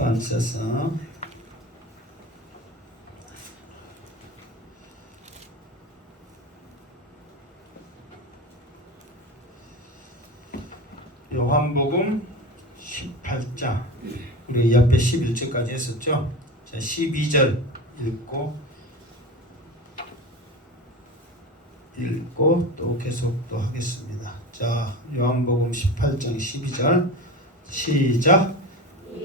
또 앉으셔서 요한복음 18장 우리 옆에 11절까지 했었죠. 자, 12절 읽고 또 계속 또 하겠습니다. 자, 요한복음 18장 12절 시작.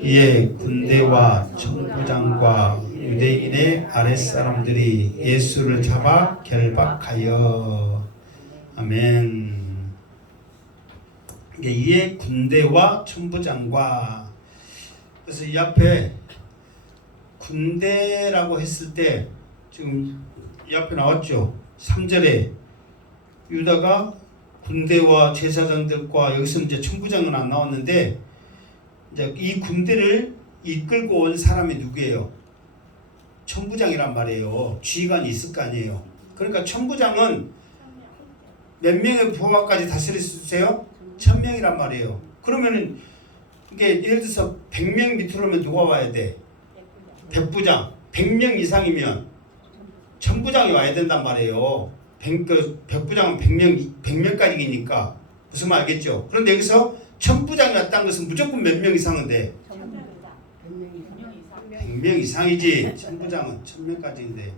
이에 군대와 천부장과 유대인의 아랫사람들이 예수를 잡아 결박하여. 아멘. 이에 군대와 천부장과, 그래서 이 앞에 군대라고 했을 때 지금 이 앞에 나왔죠. 3절에 유다가 군대와 제사장들과, 여기서 이제 천부장은 안 나왔는데, 이제 이 군대를 이끌고 온 사람이 누구예요? 천부장이란 말이에요. 지휘관이 있을 거 아니에요. 그러니까 천부장은 몇 명의 부하까지 다스릴 수 있어요? 1000명이란 말이에요. 그러면은 이게 예를 들어서 100명 밑으로면 누가 와야 돼? 백부장. 100명 이상이면 천부장이 와야 된단 말이에요. 백부장은 100명까지니까 무슨 말 알겠죠? 그런데 여기서 천부장이 왔다는 것은 무조건 몇 명 이상은 돼? 100명 이상이지. 천부장은 1000명까지인데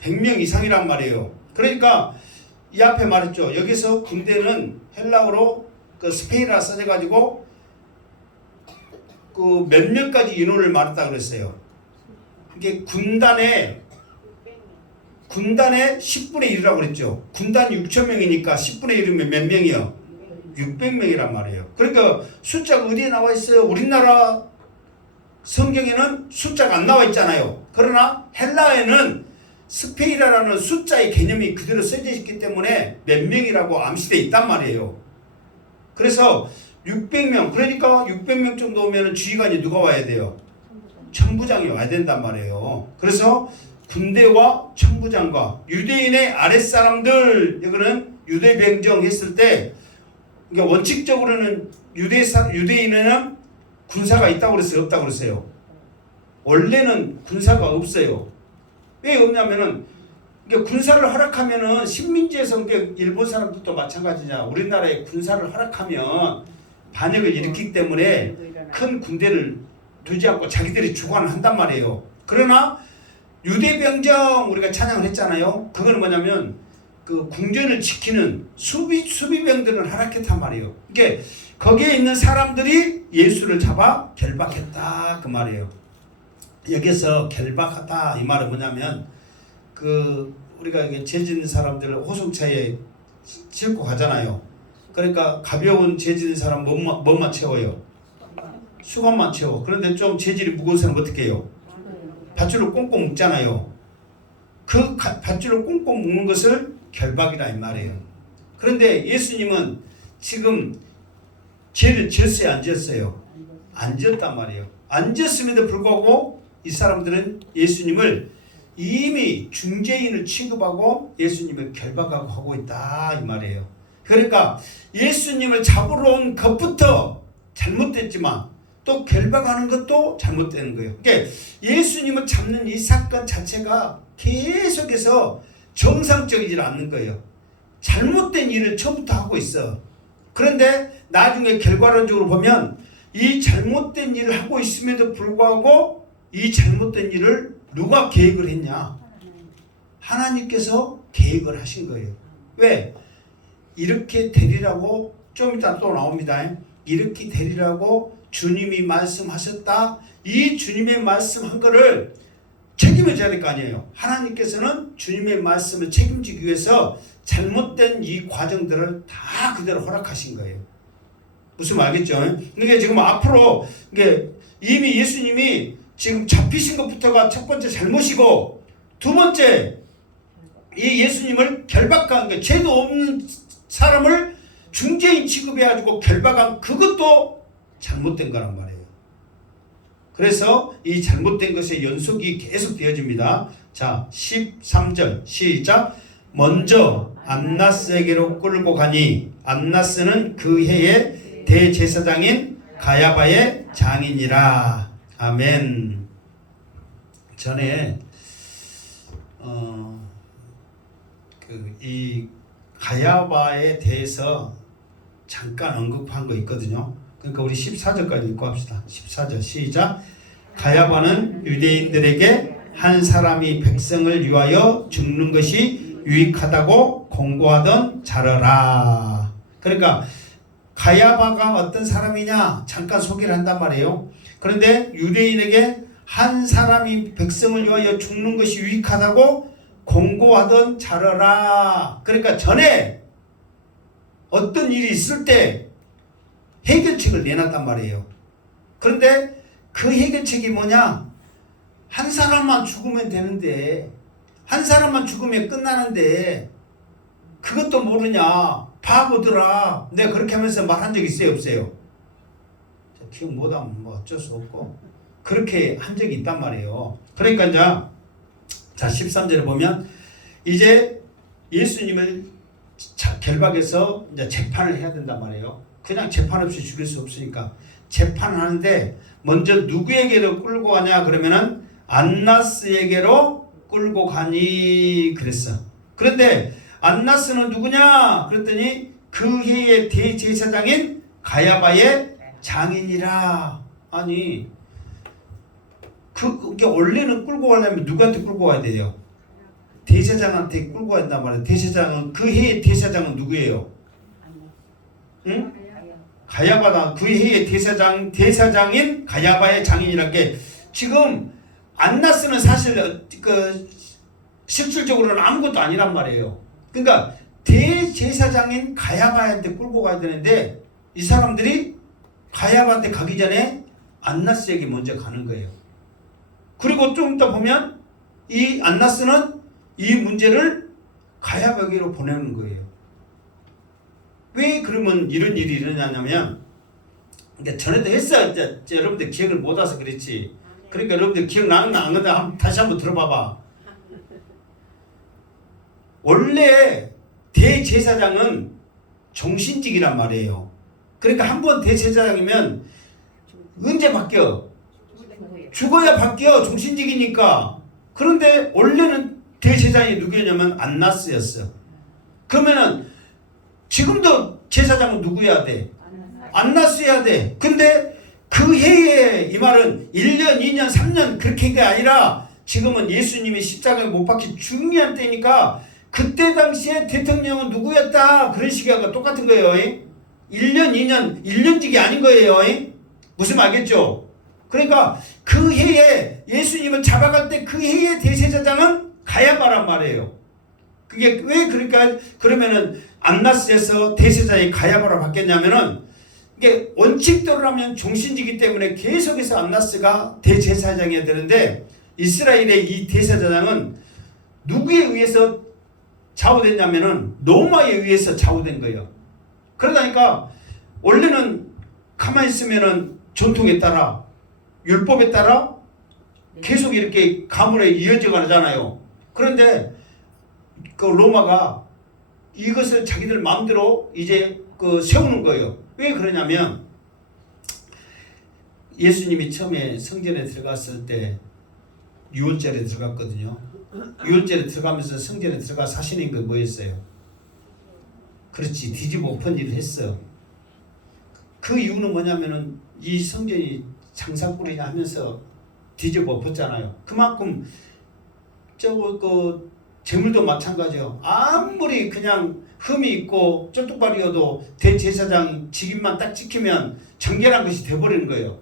100명 이상이란 말이에요. 그러니까 이 앞에 말했죠. 여기서 군대는 헬라어로 그 스페인어라 써져가지고 그 몇 명까지 인원을 말했다 그랬어요. 이게 군단의 10분의 1이라고 그랬죠. 군단이 6,000명이니까 10분의 1이면 몇 명이요? 600명이란 말이에요. 그러니까 숫자가 어디에 나와 있어요? 우리나라 성경에는 숫자가 안 나와 있잖아요. 그러나 헬라어에는 스페이라라는 숫자의 개념이 그대로 써져 있기 때문에 몇 명이라고 암시되어 있단 말이에요. 그래서 600명, 그러니까 600명 정도 오면 지휘관이 누가 와야 돼요? 천부장이 와야 된단 말이에요. 그래서 군대와 천부장과 유대인의 아랫사람들, 이거는 유대병정 했을 때, 그러니까 원칙적으로는 유대인에는 군사가 있다고 그랬어요? 없다고 그랬어요? 원래는 군사가 없어요. 왜 없냐면은, 그러니까 군사를 허락하면은 식민지에서, 그러니까 일본 사람들도 마찬가지냐. 우리나라에 군사를 허락하면 반역을 일으키기 때문에 큰 군대를 두지 않고 자기들이 주관을 한단 말이에요. 그러나 유대병정 우리가 찬양을 했잖아요. 그거는 뭐냐면 그 궁전을 지키는 수비병들을 허락했단 말이에요. 그러니까 거기에 있는 사람들이 예수를 잡아 결박했다 그 말이에요. 여기서 결박하다 이 말은 뭐냐면, 그 우리가 죄 짓는 사람들을 호송차에 싣고 가잖아요. 그러니까 가벼운 죄 짓는 사람 뭐만 채워요? 수건만 채워. 그런데 좀 재질이 무거운 사람 어떻게 해요? 밧줄로 꽁꽁 묶잖아요. 그 밧줄로 꽁꽁 묶는 것을 결박이라 이 말이에요. 그런데 예수님은 지금 죄를 지었어요, 안 지었어요? 안 지었단 말이에요. 안 지었음에도 불구하고 이 사람들은 예수님을 이미 중죄인을 취급하고 예수님을 결박하고 하고 있다 이 말이에요. 그러니까 예수님을 잡으러 온 것부터 잘못됐지만 또 결박하는 것도 잘못되는 거예요. 그러니까 예수님을 잡는 이 사건 자체가 계속해서 정상적이지 않는 거예요. 잘못된 일을 처음부터 하고 있어. 그런데 나중에 결과론적으로 보면 이 잘못된 일을 하고 있음에도 불구하고 이 잘못된 일을 누가 계획을 했냐? 하나님께서 계획을 하신 거예요. 왜? 이렇게 되리라고, 좀 이따 또 나옵니다. 이렇게 되리라고 주님이 말씀하셨다. 이 주님의 말씀한 거를 책임을 져야 될 거 아니에요. 하나님께서는 주님의 말씀을 책임지기 위해서 잘못된 이 과정들을 다 그대로 허락하신 거예요. 무슨 말 알겠죠? 그러니까 지금 앞으로 이미 예수님이 지금 잡히신 것부터가 첫 번째 잘못이고, 두 번째 이 예수님을 결박한, 그러니까 죄도 없는 사람을 중죄인 취급해가지고 결박한 그것도 잘못된 거란 말이에요. 그래서 이 잘못된 것의 연속이 계속 되어집니다. 자, 13절 시작. 먼저 안나스에게로 끌고 가니 안나스는 그 해의 대제사장인 가야바의 장인이라. 아멘. 전에 이 가야바에 대해서 잠깐 언급한 거 있거든요. 그러니까 우리 14절까지 읽고 합시다. 14절 시작. 가야바는 유대인들에게 한 사람이 백성을 위하여 죽는 것이 유익하다고 공고하던 자러라. 그러니까 가야바가 어떤 사람이냐 잠깐 소개를 한단 말이에요. 그런데 유대인에게 한 사람이 백성을 위하여 죽는 것이 유익하다고 공고하던 자러라. 그러니까 전에 어떤 일이 있을 때 해결책을 내놨단 말이에요. 그런데 그 해결책이 뭐냐? 한 사람만 죽으면 되는데, 한 사람만 죽으면 끝나는데 그것도 모르냐? 바보들아. 내가 그렇게 하면서 말한 적 있어요, 없어요? 기억 못하면 뭐 어쩔 수 없고 그렇게 한 적이 있단 말이에요. 그러니까 이제 자 13절에 보면 이제 예수님을 결박해서 이제 재판을 해야 된단 말이에요. 그냥 재판 없이 죽일 수 없으니까 재판을 하는데 먼저 누구에게로 끌고 가냐 그러면은 안나스에게로 끌고 가니 그랬어. 그런데 안나스는 누구냐 그랬더니 그 해의 대제사장인 가야바의 장인이라. 아니 그게 원래는 끌고 가려면 누구한테 끌고 가야 돼요? 대제사장한테 끌고 간단 말이에요. 대제사장은 그 해의 대제사장은 누구예요? 응? 가야바다. 그 해의 대제사장인 가야바의 장인이란 게 지금 안나스는 사실 실질적으로는 아무것도 아니란 말이에요. 그러니까 대제사장인 가야바한테 끌고 가야 되는데 이 사람들이 가야바한테 가기 전에 안나스에게 먼저 가는 거예요. 그리고 좀 이따 보면 이 안나스는 이 문제를 가야바에게로 보내는 거예요. 왜 그러면 이런 일이 일어나냐면 그러니까 전에도 했어요. 여러분들 기억을 못 와서 그렇지. 그러니까 여러분들 기억나는 거 안 건데 다시 한번 들어봐봐. 원래 대제사장은 종신직이란 말이에요. 그러니까 한 번 대제사장이면 언제 바뀌어? 죽어야 바뀌어. 종신직이니까. 그런데 원래는 대제사장이 누구였냐면 안나스였어. 그러면은 지금도 제사장은 누구여야 돼? 안나스여야 돼. 근데 그 해에 이 말은 1년, 2년, 3년 그렇게 한 게 아니라 지금은 예수님이 십자가에 못 박힌 중요한 때니까 그때 당시에 대통령은 누구였다. 그런 식이하고 똑같은 거예요. 1년, 2년, 1년직이 아닌 거예요. 무슨 말 알겠죠? 그러니까 그 해에 예수님을 잡아갈 때 그 해의 대제사장은 가야바란 말이에요. 그게 왜 그러니까 그러면은 안나스에서 대제사장이 가야바로 바뀌었냐면은 이게 원칙대로라면 종신지기 때문에 계속해서 안나스가 대제사장이어야 되는데 이스라엘의 이 대제사장은 누구에 의해서 좌우됐냐면은 로마에 의해서 좌우된 거예요. 그러다니까 원래는 가만히 있으면은 전통에 따라 율법에 따라 계속 이렇게 가문에 이어져 가잖아요. 그런데 그 로마가 이것을 자기들 마음대로 이제 세우는 거예요. 왜 그러냐면 예수님이 처음에 성전에 들어갔을 때 유월절에 들어갔거든요. 유월절에 들어가면서 성전에 들어가서 하시는 거 뭐였어요? 그렇지, 뒤집어 엎은 일을 했어. 그 이유는 뭐냐면은 이 성전이 장사꾼이냐 하면서 뒤집어 엎었잖아요. 그만큼 재물도 마찬가지예요. 아무리 그냥 흠이 있고 쩔뚝발이어도 대제사장 직임만 딱 지키면 정결한 것이 돼버리는 거예요.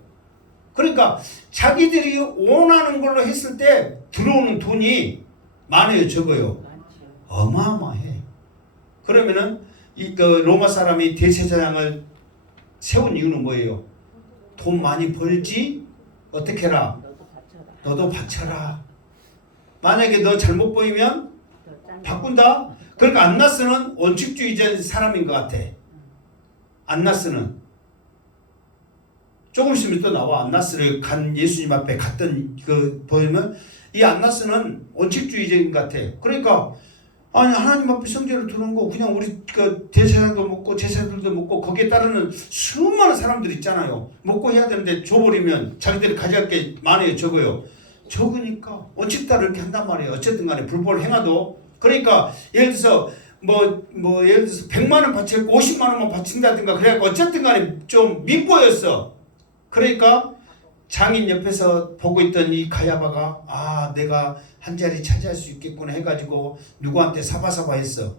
그러니까 자기들이 원하는 걸로 했을 때 들어오는 돈이 많아요, 적어요? 어마어마해. 그러면은 로마 사람이 대제사장을 세운 이유는 뭐예요? 돈 많이 벌지? 어떻게 해라? 너도 바쳐라. 만약에 너 잘못 보이면 바꾼다? 그러니까 안나스는 원칙주의자 사람인 것 같아. 안나스는 조금 있으면 또 나와. 안나스를 간 예수님 앞에 갔던 그 보면 이 안나스는 원칙주의자인 것 같아. 그러니까 아니 하나님 앞에 성전을 들어온 거 그냥 우리 그 대제사장도 먹고 제사들도 먹고 거기에 따르는 수많은 사람들 있잖아요. 먹고 해야 되는데 줘버리면 자기들이 가져갈 게 많아요, 적어요. 적으니까 어찌따라 이렇게 한단 말이에요. 어쨌든 간에 불법을 행하도. 그러니까 예를 들어서 예를 들어서 100만 원 바치고 50만 원만 바친다든가 그래갖고 어쨌든 간에 좀 밉보였어. 그러니까 장인 옆에서 보고 있던 이 가야바가 내가 한 자리 차지할 수 있겠구나 해가지고 누구한테 사바사바 했어.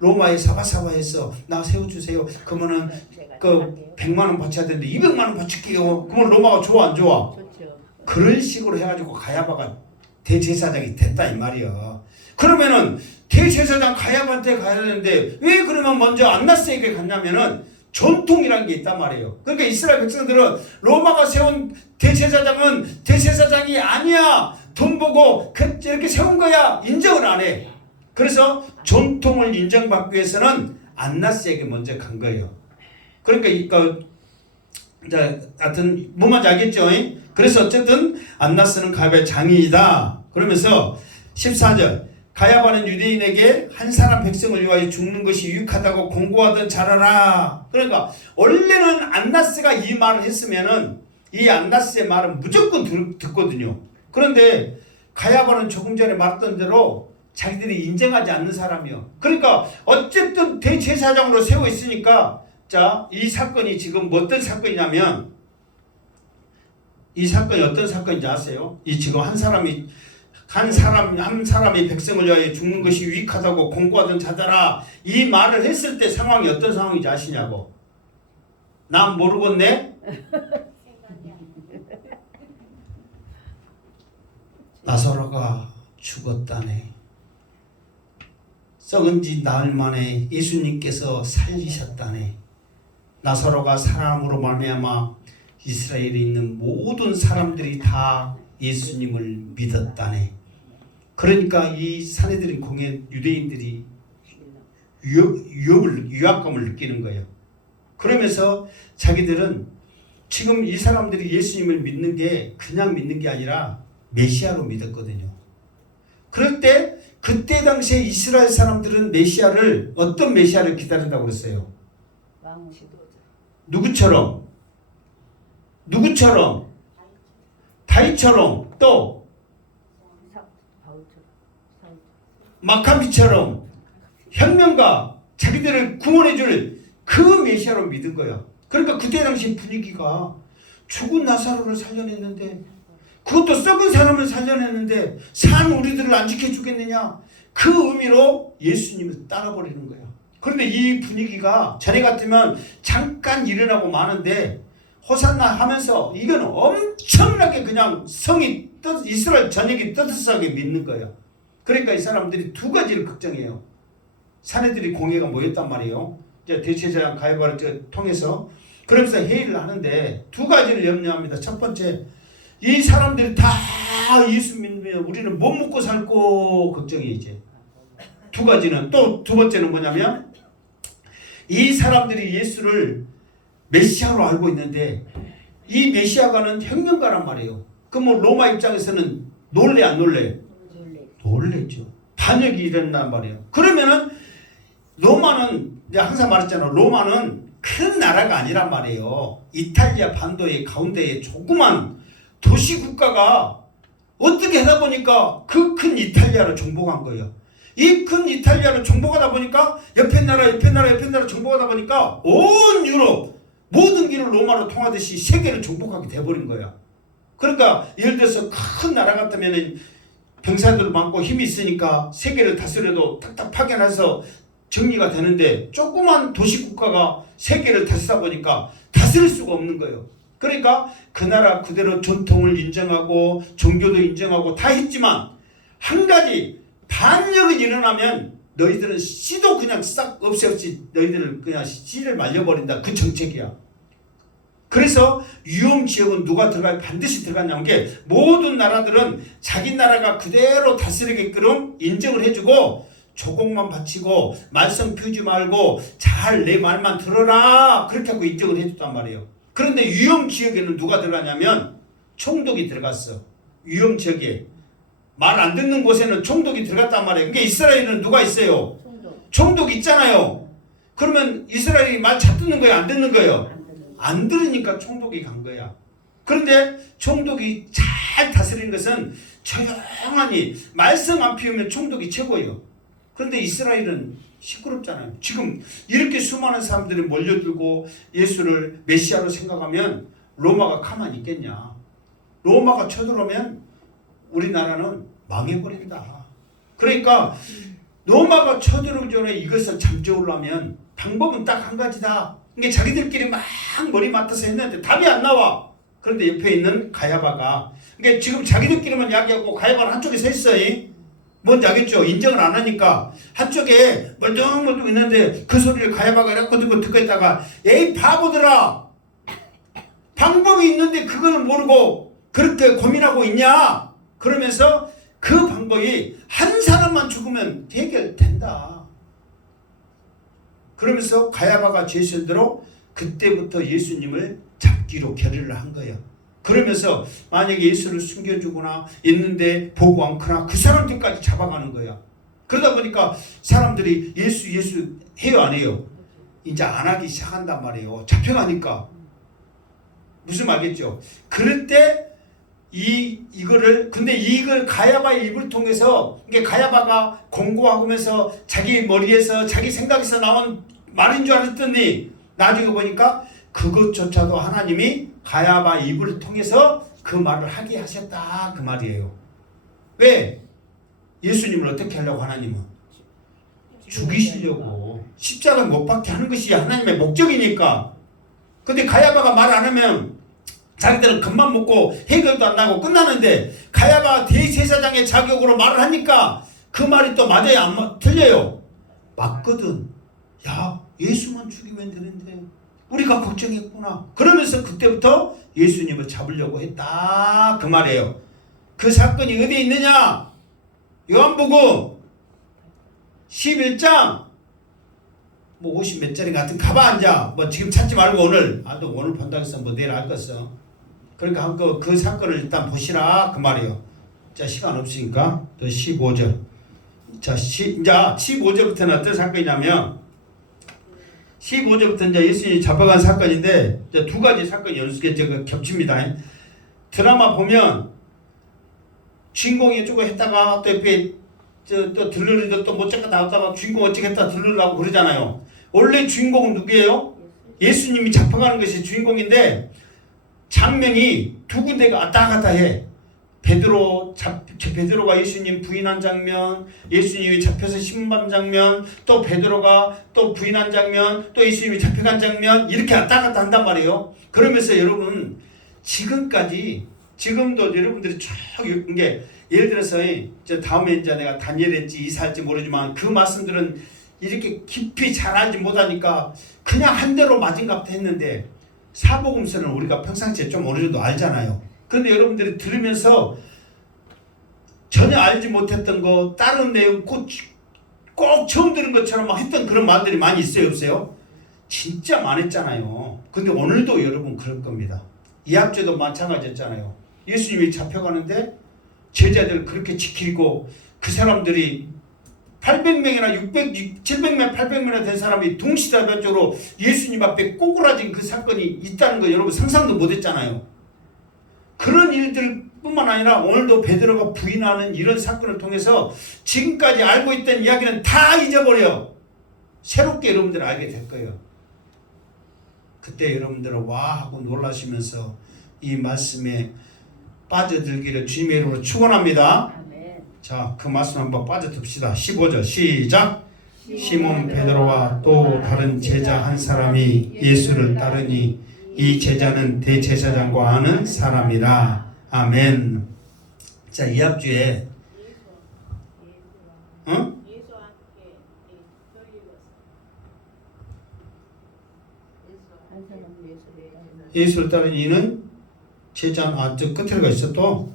로마에 사바사바 했어. 나 세워주세요. 그러면은 그 100만 원 바쳐야 되는데 200만 원 바칠게요. 그러면 로마가 좋아 안 좋아? 좋죠. 그런 식으로 해가지고 가야바가 대제사장이 됐다 이 말이야. 그러면은 대제사장 가야바한테 가야 되는데 왜 그러면 먼저 안나스에게 갔냐면은 전통이라는 게 있단 말이에요. 그러니까 이스라엘 백성들은 로마가 세운 대제사장은 대제사장이 아니야. 돈 보고 이렇게 세운 거야. 인정을 안 해. 그래서 전통을 인정받기 위해서는 안나스에게 먼저 간 거예요. 그러니까 하여튼 뭔 말인지 알겠죠? 그래서 어쨌든 안나스는 가야바의 장인이다. 그러면서 14절 가야바는 유대인에게 한 사람 백성을 위하여 죽는 것이 유익하다고 공고하던 잘하라. 그러니까 원래는 안나스가 이 말을 했으면은 이 안나스의 말은 무조건 듣거든요. 그런데 가야바는 조금 전에 말했던 대로 자기들이 인정하지 않는 사람이요. 그러니까 어쨌든 대제사장으로 세워 있으니까 자, 이 사건이 지금 어떤 사건이냐면 이 사건이 어떤 사건인지 아세요? 이 지금 한 사람이 백성을 위하여 죽는 것이 유익하다고 공고하던 자들아 이 말을 했을 때 상황이 어떤 상황인지 아시냐고. 난 모르겠네. 나사로가 죽었다네. 썩은 지 나흘 만에 예수님께서 살리셨다네. 나사로가 살아남으로 말미암아 이스라엘에 있는 모든 사람들이 다 예수님을 믿었다네. 그러니까 이 사내들인 공연 유대인들이 유압감을 느끼는 거예요. 그러면서 자기들은 지금 이 사람들이 예수님을 믿는 게 그냥 믿는 게 아니라 메시아로 믿었거든요. 그럴 때 그때 당시에 이스라엘 사람들은 메시아를 어떤 메시아를 기다린다고 그랬어요? 누구처럼? 다윗처럼 또 마카비처럼 혁명가 자기들을 구원해줄 그 메시아로 믿은 거야. 그러니까 그때 당시 분위기가 죽은 나사로를 살려냈는데 그것도 썩은 사람을 살려냈는데 산 우리들을 안 지켜주겠느냐 그 의미로 예수님을 따라버리는 거야. 그런데 이 분위기가 전에 같으면 잠깐 일어나고 마는데 호산나 하면서 이건 엄청나게 그냥 이스라엘 전역이 떠들썩하게 믿는 거예요. 그러니까 이 사람들이 두 가지를 걱정해요. 사내들이 공회가 모였단 말이에요. 이제 대제사장 가야바를 통해서 그러면서 회의를 하는데 두 가지를 염려합니다. 첫 번째, 이 사람들이 다 예수 믿으면 우리는 못 먹고 살고 걱정이 이제. 두 가지는 또 두 번째는 뭐냐면 이 사람들이 예수를 메시아로 알고 있는데 이 메시아가는 혁명가란 말이에요. 그럼 뭐 로마 입장에서는 놀래 안 놀래? 놀랬죠. 반역이 일어난단 말이에요. 그러면은 로마는 내가 항상 말했잖아. 로마는 큰 나라가 아니란 말이에요. 이탈리아 반도의 가운데에 조그만 도시 국가가 어떻게 하다 보니까 그 큰 이탈리아를 정복한 거예요. 이 큰 이탈리아를 정복하다 보니까 옆에 나라 정복하다 보니까 온 유럽 모든 길을 로마로 통하듯이 세계를 정복하게 돼버린 거야. 그러니까 예를 들어서 큰 나라 같으면 병사들 많고 힘이 있으니까 세계를 다스려도 탁탁 파견해서 정리가 되는데 조그만 도시 국가가 세계를 다스리다 보니까 다스릴 수가 없는 거예요. 그러니까 그 나라 그대로 전통을 인정하고 종교도 인정하고 다 했지만 한 가지 반역이 일어나면 너희들은 씨도 그냥 싹 없이 너희들을 그냥 씨를 말려버린다. 그 정책이야. 그래서 위험지역은 누가 반드시 들어가냐는 게 모든 나라들은 자기 나라가 그대로 다스리게끔 인정을 해주고 조공만 바치고 말썽 피우지 말고 잘 내 말만 들어라 그렇게 하고 인정을 해줬단 말이에요. 그런데 위험지역에는 누가 들어가냐면 총독이 들어갔어. 위험지역에 말 안 듣는 곳에는 총독이 들어갔단 말이에요. 그러니까 이스라엘은 누가 있어요? 총독 있잖아요. 그러면 이스라엘이 말 잘 듣는 거예요? 안 듣는 거예요? 안 들으니까 총독이 간 거야. 그런데 총독이 잘 다스리는 것은 조용하니 말썽 안 피우면 총독이 최고예요. 그런데 이스라엘은 시끄럽잖아요. 지금 이렇게 수많은 사람들이 몰려들고 예수를 메시아로 생각하면 로마가 가만히 있겠냐. 로마가 쳐들어오면 우리나라는 망해버린다. 그러니까 로마가 쳐들어오기 전에 이것을 잠재우려면 방법은 딱 한 가지다. 이게 자기들끼리 막 머리 맡아서 했는데 답이 안 나와. 그런데 옆에 있는 가야바가, 그러니까 지금 자기들끼리만 이야기하고 가야바는 한쪽에 서 있어요. 뭔지 알겠죠? 인정을 안 하니까 한쪽에 멀뚱멀뚱 있는데 그 소리를 가야바가 이렇게 듣고 있다가 에이 바보들아, 방법이 있는데 그걸 모르고 그렇게 고민하고 있냐? 그러면서 그 방법이 한 사람만 죽으면 해결된다. 그러면서 가야바가 제시대로 그때부터 예수님을 잡기로 결의를 한 거예요. 그러면서 만약에 예수를 숨겨주거나 있는데 보고 않거나 그 사람들까지 잡아가는 거야. 그러다 보니까 사람들이 예수 해요 안 해요? 이제 안 하기 시작한단 말이에요. 잡혀가니까. 무슨 말겠죠? 그럴 때 근데 이걸 가야바의 입을 통해서, 이게 가야바가 공고하면서 자기 머리에서 자기 생각에서 나온 말인 줄 알았더니 나중에 보니까 그것조차도 하나님이 가야바 입을 통해서 그 말을 하게 하셨다, 그 말이에요. 왜? 예수님을 어떻게 하려고? 하나님은 죽이시려고 십자가를 못 박게 하는 것이 하나님의 목적이니까. 근데 가야바가 말 안 하면 자기들은 금방 먹고 해결도 안 나고 끝나는데, 가야바 대제사장의 자격으로 말을 하니까 그 말이 또 맞아요, 안 틀려요? 맞거든. 야, 예수만 죽이면 되는데 우리가 걱정했구나. 그러면서 그때부터 예수님을 잡으려고 했다, 그 말이에요. 그 사건이 어디에 있느냐? 요한복음 11장 50 몇 절인 같은, 가봐 앉아. 지금 찾지 말고 오늘 본다고 해서 내일 알 것어. 그러니까 그 사건을 일단 보시라, 그 말이에요. 자, 시간 없으니까 또 15절. 자, 이제 15절부터는 어떤 사건이냐면, 15절부터 이제 예수님이 잡아간 사건인데, 이제 두 가지 사건이 겹칩니다. 드라마 보면 주인공이 조금 했다가 또 옆에 또 들르리도 또 못 잡고 나왔다가 주인공 어찌 했다 들르려고 그러잖아요. 원래 주인공은 누구예요? 예수님이 잡아가는 것이 주인공인데, 장면이 두 군데가 왔다 갔다 해. 베드로가 예수님 부인한 장면, 예수님이 잡혀서 신문받은 장면, 또 베드로가 또 부인한 장면, 또 예수님이 잡혀간 장면, 이렇게 왔다 갔다 한단 말이에요. 그러면서 여러분, 지금도 여러분들이 쭉, 이게 예를 들어서 다음에 이제 내가 다니엘인지 이사할지 모르지만 그 말씀들은 이렇게 깊이 잘 알지 못하니까 그냥 한 대로 맞은 것 같아 했는데, 사복음서는 우리가 평상시에 좀 어느 정도 알잖아요. 그런데 여러분들이 들으면서 전혀 알지 못했던 거, 다른 내용 꼭 처음 들은 것처럼 막 했던 그런 말들이 많이 있어요, 없어요? 진짜 많았잖아요. 근데 오늘도 여러분 그럴 겁니다. 이합제도 마찬가지였잖아요. 예수님이 잡혀가는데 제자들 그렇게 지키고, 그 사람들이 800명이나 700명, 800명이나 된 사람이 동시다발적으로 예수님 앞에 꼬꾸라진 그 사건이 있다는 거 여러분 상상도 못했잖아요. 그런 일들뿐만 아니라 오늘도 베드로가 부인하는 이런 사건을 통해서 지금까지 알고 있던 이야기는 다 잊어버려. 새롭게 여러분들 알게 될 거예요. 그때 여러분들은 와 하고 놀라시면서 이 말씀에 빠져들기를 주님의 이름으로 축원합니다. 자, 그 말씀 한번 빠져듭시다. 15절 시작. 시몬 베드로와 또 다른 제자 한 사람이 예수를 따르니 이 제자는 대제사장과 아는 사람이라. 아멘. 자, 이 앞주에 예수를 따르는 이는 제자, 저 끝에가 있어 또.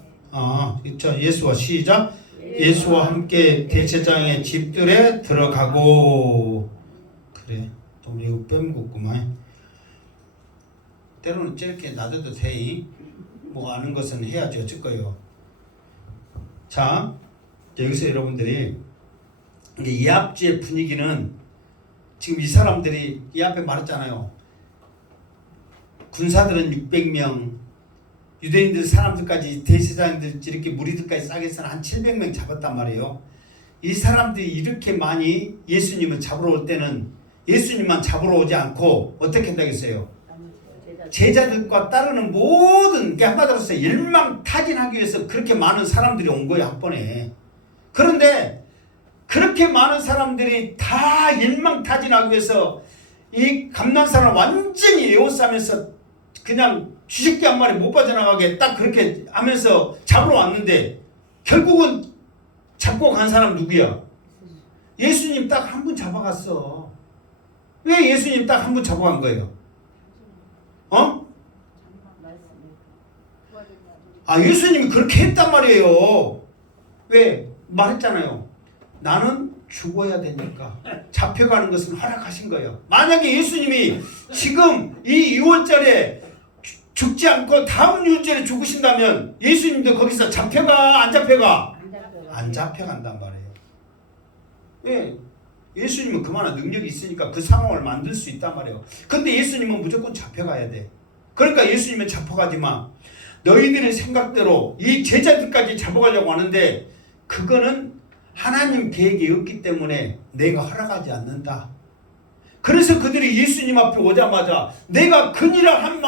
자, 예수와 시작. 예수와 함께 대제사장의 집들에 들어가고. 그래, 또 우리 이거 빼먹었구만. 때로는 저렇게 놔둬도 돼. 뭐 아는 것은 해야지 어쩔 거요. 자, 여기서 여러분들이 이게 이 앞주의 분위기는 지금 이 사람들이 이 앞에 말했잖아요. 군사들은 600명, 유대인들 사람들까지 대제사장들 이렇게 무리들까지 싸게 해서 한 700명 잡았단 말이에요. 이 사람들이 이렇게 많이 예수님을 잡으러 올 때는 예수님만 잡으러 오지 않고 어떻게 한다겠어요? 제자들과 따르는 모든 게 한마디로서 일망타진하기 위해서 그렇게 많은 사람들이 온 거예요, 한 번에. 그런데 그렇게 많은 사람들이 다 일망타진하기 위해서 이 감난산을 완전히 에워싸면서 그냥 쥐새끼 한 마리 못 빠져나가게 딱 그렇게 하면서 잡으러 왔는데 결국은 잡고 간 사람 누구야? 예수님 딱 한 분 잡아갔어. 왜 예수님 딱 한 분 잡아간 거예요? 예수님이 그렇게 했단 말이에요. 왜? 말했잖아요. 나는 죽어야 되니까 잡혀가는 것은 허락하신 거예요. 만약에 예수님이 지금 이 6월절에 죽지 않고 다음 6월절에 죽으신다면 예수님도 거기서 잡혀가 안 잡혀가? 안 잡혀간단 말이에요. 왜? 예수님은 그만한 능력이 있으니까 그 상황을 만들 수 있단 말이에요. 근데 예수님은 무조건 잡혀가야 돼. 그러니까 예수님은 잡혀가지만 너희들의 생각대로 이 제자들까지 잡아가려고 하는데 그거는 하나님 계획이 없기 때문에 내가 허락하지 않는다. 그래서 그들이 예수님 앞에 오자마자 내가 근이라 한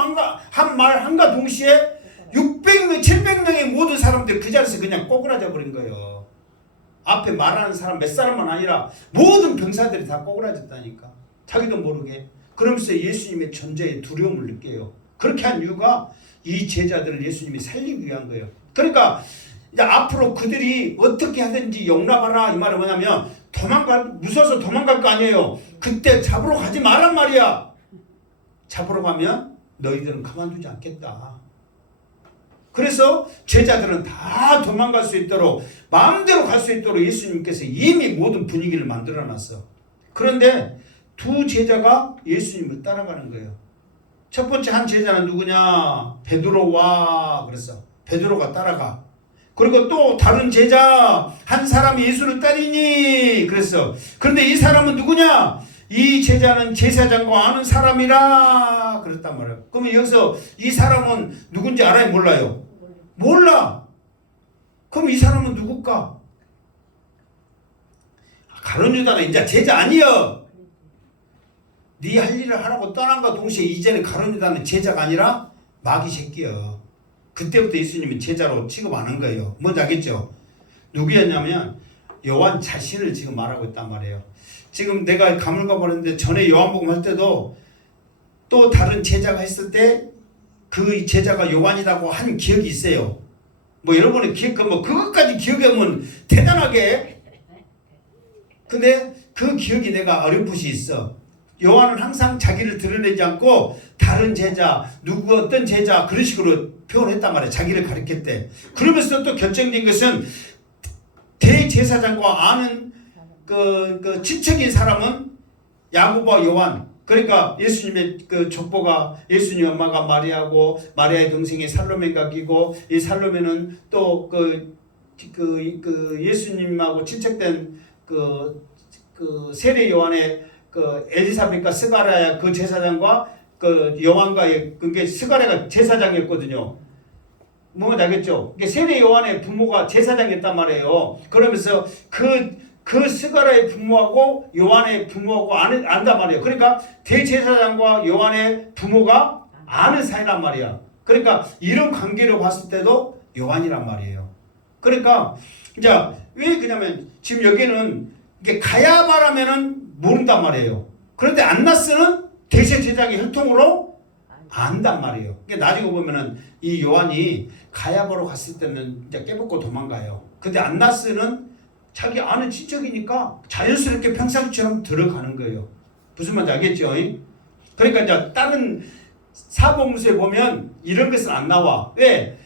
말 한가 동시에 600명, 700명의 모든 사람들 그 자리에서 그냥 꼬그라져 버린 거예요. 앞에 말하는 사람 몇 사람만 아니라 모든 병사들이 다 꼬그라졌다니까. 자기도 모르게. 그러면서 예수님의 존재에 두려움을 느껴요. 그렇게 한 이유가 이 제자들을 예수님이 살리기 위한 거예요. 그러니까 이제 앞으로 그들이 어떻게 하든지 용납하라 이 말은 뭐냐면 무서워서 도망갈 거 아니에요. 그때 잡으러 가지 말란 말이야. 잡으러 가면 너희들은 가만두지 않겠다. 그래서 제자들은 다 도망갈 수 있도록 마음대로 갈 수 있도록 예수님께서 이미 모든 분위기를 만들어놨어. 그런데 두 제자가 예수님을 따라가는 거예요. 첫 번째 한 제자는 누구냐? 베드로와 그랬어. 베드로가 따라가. 그리고 또 다른 제자 한 사람이 예수를 따르니 그랬어. 그런데 이 사람은 누구냐? 이 제자는 제사장과 아는 사람이라 그랬단 말이에요. 그러면 여기서 이 사람은 누군지 알아요? 몰라요? 몰라. 그럼 이 사람은 누굴까? 가룟 유다는 이제 제자 아니여. 네 할 일을 하라고 떠난과 동시에 이제는 가룟 유다는 제자가 아니라 마귀 새끼여. 그때부터 예수님은 제자로 취급 안 한 거예요. 뭔지 알겠죠? 누구였냐면 요한 자신을 지금 말하고 있단 말이에요. 지금 내가 가물가물했는데 전에 요한복음 할 때도 또 다른 제자가 했을 때 그 제자가 요한이라고 한 기억이 있어요. 뭐 여러분의 그것까지 기억하면 대단하게. 근데 그 기억이 내가 어렴풋이 있어. 요한은 항상 자기를 드러내지 않고 다른 제자, 어떤 제자 그런 식으로 표현했단 말이에요. 자기를 가리킬 때. 그러면서 또 결정된 것은 대제사장과 아는 그 친척인 사람은 야고보와 요한. 그러니까 예수님의 그 족보가 예수님 엄마가 마리아고 마리아의 동생이 살로메가 끼고 이 살로메는 또 그 예수님하고 친척된 그 세례 요한의 그 엘리사벳과 스가랴 그 제사장과 그 요한과의 그게 스가랴가 제사장이었거든요. 뭔지 알겠죠? 세례 요한의 부모가 제사장이었단 말이에요. 그러면서 그 스가랴의 부모하고 요한의 부모하고 안단 말이에요. 그러니까 대제사장과 요한의 부모가 아는 사이란 말이야. 그러니까 이런 관계로 봤을 때도 요한이란 말이에요. 그러니까 이제 왜 그러냐면 지금 여기는 이게 가야바라면은 모른단 말이에요. 그런데 안나스는 대제사장의 혈통으로 안단 말이에요. 그러니까 나중에 보면은 이 요한이 가야바로 갔을 때는 이제 깨먹고 도망가요. 근데 안나스는 자기 아는 친척이니까 자연스럽게 평상시처럼 들어가는 거예요. 무슨 말인지 알겠죠? 그러니까 이제 다른 사복음서에 보면 이런 것은 안 나와. 왜?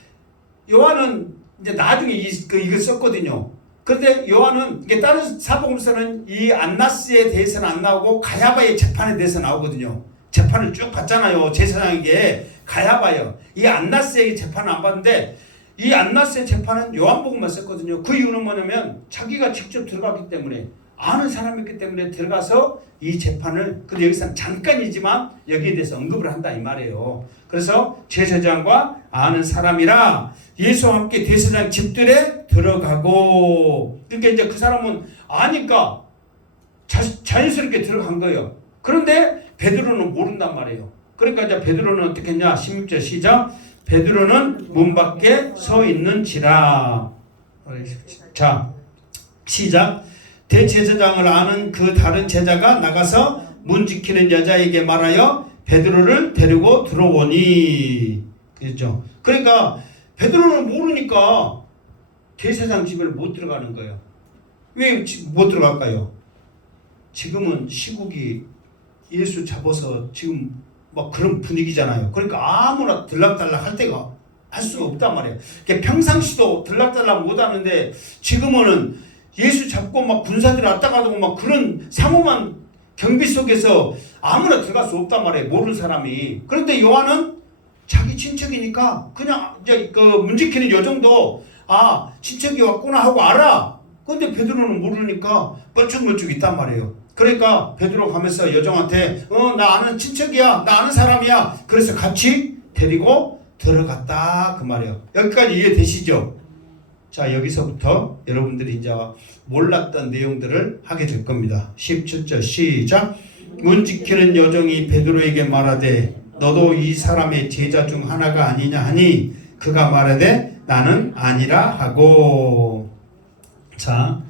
요한은 이제 나중에 이걸 썼거든요. 그런데 요한은 이게 다른 사복음서는 이 안나스에 대해서는 안 나오고 가야바의 재판에 대해서 나오거든요. 재판을 쭉 봤잖아요. 제사장에게 가야바요. 이 안나스에게 재판을 안 봤는데 이 안나스의 재판은 요한복음만 썼거든요. 그 이유는 뭐냐면 자기가 직접 들어갔기 때문에, 아는 사람이기 때문에 들어가서 이 재판을, 근데 여기서는 잠깐이지만 여기에 대해서 언급을 한다 이 말이에요. 그래서 제사장과 아는 사람이라 예수와 함께 대제사장 집들에 들어가고, 그러니까 이제 그 사람은 아니까 자연스럽게 들어간 거예요. 그런데 베드로는 모른단 말이에요. 그러니까 이제 베드로는 어떻게 했냐? 16절 시작. 베드로는 문 밖에 서 있는지라. 자, 시작. 대제사장을 아는 그 다른 제자가 나가서 문 지키는 여자에게 말하여 베드로를 데리고 들어오니. 그렇죠? 그러니까 베드로는 모르니까 대제사장 집에 못 들어가는 거예요. 왜 못 들어갈까요? 지금은 시국이 예수 잡아서 지금 막 그런 분위기잖아요. 그러니까 아무나 들락달락 할 때가 할 수가 없단 말이에요. 평상시도 들락달락 못 하는데 지금은 예수 잡고 막 군사들이 왔다 가고 막 그런 상호만 경비 속에서 아무나 들어갈 수 없단 말이에요. 모르는 사람이. 그런데 요한은 자기 친척이니까 그냥 이제 그 문 지키는 요정도 아 친척이 왔구나 하고 알아. 근데 베드로는 모르니까 뻘쭉뻘쭉 있단 말이에요. 그러니까 베드로 가면서 여정한테 나 아는 친척이야, 나 아는 사람이야. 그래서 같이 데리고 들어갔다 그 말이에요. 여기까지 이해되시죠? 자, 여기서부터 여러분들이 이제 몰랐던 내용들을 하게 될 겁니다. 17절 시작. 문 지키는 여정이 베드로에게 말하되 너도 이 사람의 제자 중 하나가 아니냐 하니 그가 말하되 나는 아니라 하고. 자,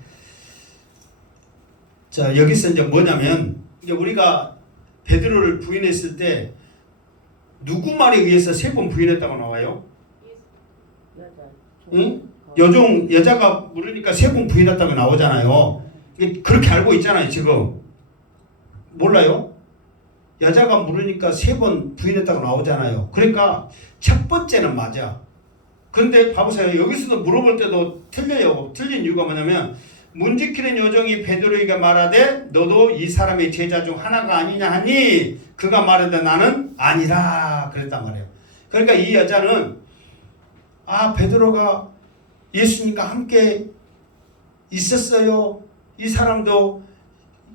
여기서 이제 뭐냐면, 이제 우리가 베드로를 부인했을 때 누구 말에 의해서 3번 부인했다고 나와요? 응? 여자가 물으니까 3번 부인했다고 나오잖아요. 그렇게 알고 있잖아요, 지금. 몰라요? 여자가 물으니까 3번 부인했다고 나오잖아요. 그러니까 첫 번째는 맞아. 근데 봐보세요. 여기서도 물어볼 때도 틀려요. 틀린 이유가 뭐냐면, 문 지키는 여종이 베드로에게 말하되 너도 이 사람의 제자 중 하나가 아니냐 하니 그가 말하되 나는 아니라 그랬단 말이에요. 그러니까 이 여자는 베드로가 예수님과 함께 있었어요. 이 사람도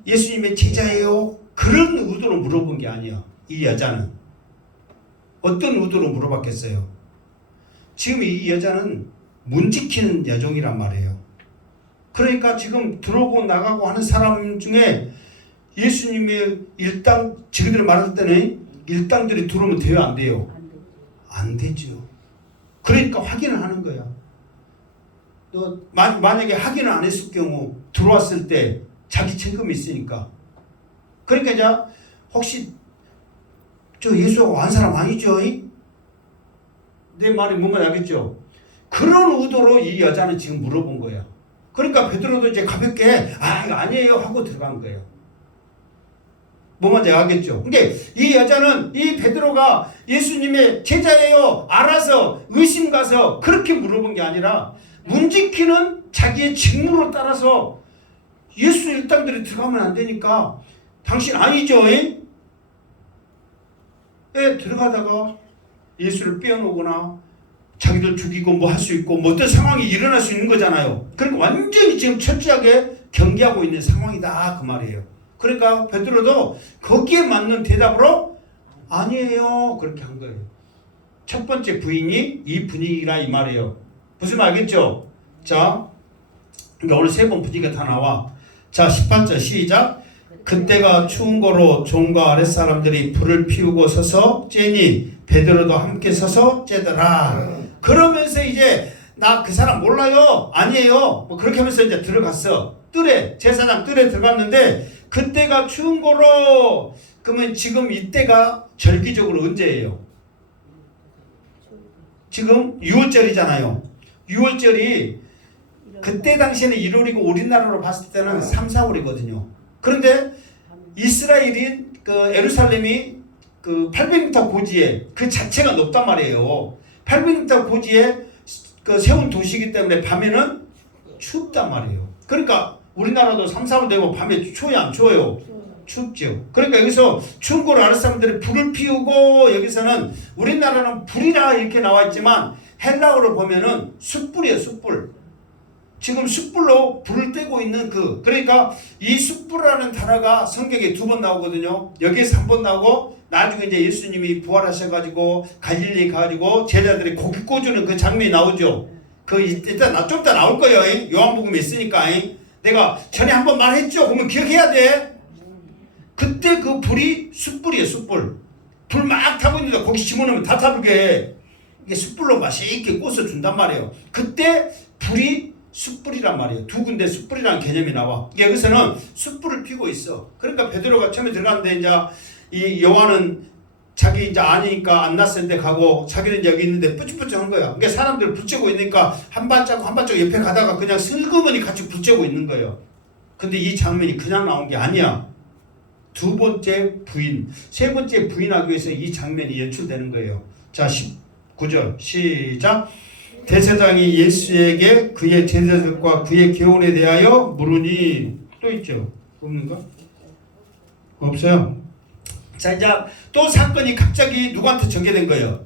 예수님의 제자예요. 그런 의도로 물어본 게 아니야. 이 여자는 어떤 의도로 물어봤겠어요? 지금 이 여자는 문 지키는 여종이란 말이에요. 그러니까 지금 들어오고 나가고 하는 사람 중에 예수님의 일당, 지그들이 말할 때는 일당들이 들어오면 돼요, 안 돼요? 안 되죠. 그러니까 확인을 하는 거야. 또 만약에 확인을 안 했을 경우 들어왔을 때 자기 책임이 있으니까. 그러니까 이제 혹시 저 예수하고 wan 사람 아니죠? 내 말이 뭔가 알겠죠? 그런 의도로 이 여자는 지금 물어본 거야. 그러니까 베드로도 이제 가볍게 이거 아니에요 하고 들어간 거예요. 뭔지 알겠죠? 근데 이 여자는 이 베드로가 예수님의 제자예요 알아서 의심 가서 그렇게 물어본 게 아니라 문 지키는 자기의 직무로 따라서 예수 일당들이 들어가면 안 되니까 당신 아니죠? 들어가다가 예수를 빼어놓거나 자기들 죽이고 뭐 할 수 있고 뭐 어떤 상황이 일어날 수 있는 거잖아요. 그러니까 완전히 지금 철저하게 경계하고 있는 상황이다 그 말이에요. 그러니까 베드로도 거기에 맞는 대답으로 아니에요 그렇게 한 거예요. 첫 번째 부인이 이 분위기라 이 말이에요. 무슨 말 알겠죠? 자, 그러니까 오늘 3번 분위기가 다 나와. 자, 18절 시작. 그때가 추운 거로 종과 아랫사람들이 불을 피우고 서서 쬐니 베드로도 함께 서서 쬐더라. 그러면서 이제 나 그 사람 몰라요 아니에요 뭐 그렇게 하면서 이제 들어갔어. 뜰에 제사장 뜰에 들어갔는데 그때가 추운 거로. 그러면 지금 이때가 절기적으로 언제예요? 지금 6월절이잖아요. 6월절이 그때 당시에는 1월이고 우리나라로 봤을 때는 3, 4월이거든요. 그런데 이스라엘인 그 예루살렘이 그 800m 고지에 그 자체가 높단 말이에요. 800m 고지에 그 세운 도시이기 때문에 밤에는 춥단 말이에요. 그러니까 우리나라도 3, 4월 되고 밤에 추워요 안 추워요? 춥죠. 그러니까 여기서 추운 걸 아는 사람들이 불을 피우고 여기서는 우리나라는 불이라 이렇게 나와 있지만 헬라어로 보면은 숯불이에요, 숯불. 지금 숯불로 불을 떼고 있는 그러니까 이 숯불이라는 단어가 성경에 2번 나오거든요. 여기에서 1번 나오고 나중에 이제 예수님이 부활하셔가지고 갈릴리 가가지고 제자들이 고기 구워주는 그 장면이 나오죠. 그 일단 좀 이따 나올 거예요. 요한복음에 있으니까. 내가 전에 한번 말했죠. 그러면 기억해야 돼. 그때 그 불이 숯불이에요, 숯불. 불 막 타고 있는데 고기 집어넣으면 다 타불게. 이게 숯불로 맛있게 구워서 준단 말이에요. 그때 불이 숯불이란 말이에요. 2군데 숯불이라는 개념이 나와. 여기서는 숯불을 피고 있어. 그러니까 베드로가 처음에 들어갔는데 이제 이 요한은 자기 이제 아니니까 안나스 데 가고 자기는 여기 있는데 뿌ጭ뿌ጭ한 거야. 그러니까 사람들 붙이고 있으니까 한 발자국 한 발자국 옆에 가다가 그냥 슬그머니 같이 붙이고 있는 거예요. 근데 이 장면이 그냥 나온 게 아니야. 2번째 부인, 3번째 부인하기 위해서 이 장면이 연출되는 거예요. 자, 19절 시작. 대제사장이 예수에게 그의 제자들과 그의 교훈에 대하여 물으니 또 있죠? 없는가? 없어요. 자, 이제 또 사건이 갑자기 누구한테 전개된 거예요?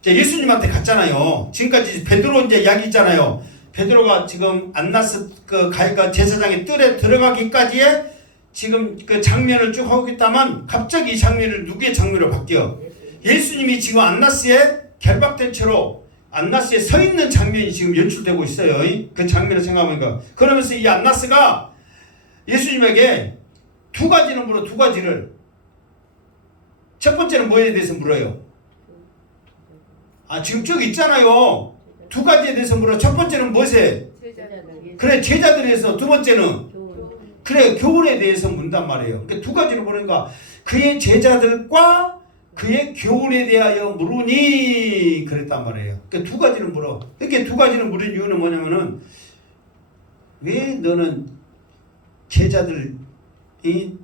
이제 예수님한테 갔잖아요. 지금까지 베드로 이제 이야기 있잖아요. 베드로가 지금 안나스 그 제사장의 뜰에 들어가기까지의 지금 그 장면을 쭉 하고 있다만 갑자기 이 장면을 누구의 장면으로 바뀌어? 예수님이 지금 안나스에 결박된 채로 안나스에 서 있는 장면이 지금 연출되고 있어요. 그 장면을 생각해보니까. 그러면서 이 안나스가 예수님에게 2가지는 물어, 2가지를. 첫 번째는 뭐에 대해서 물어요? 지금 쭉 있잖아요. 2가지에 대해서 물어. 첫 번째는 무엇에? 그래, 제자들에 대해서. 2번째는? 그래, 교훈에 대해서 묻단 말이에요. 그러니까 2가지를 물으니까 그의 제자들과 그의 교훈에 대하여 물으니 그랬단 말이에요. 그러니까 2가지를 물어. 이렇게 2가지를 물은 이유는 뭐냐면은 왜 너는 제자들이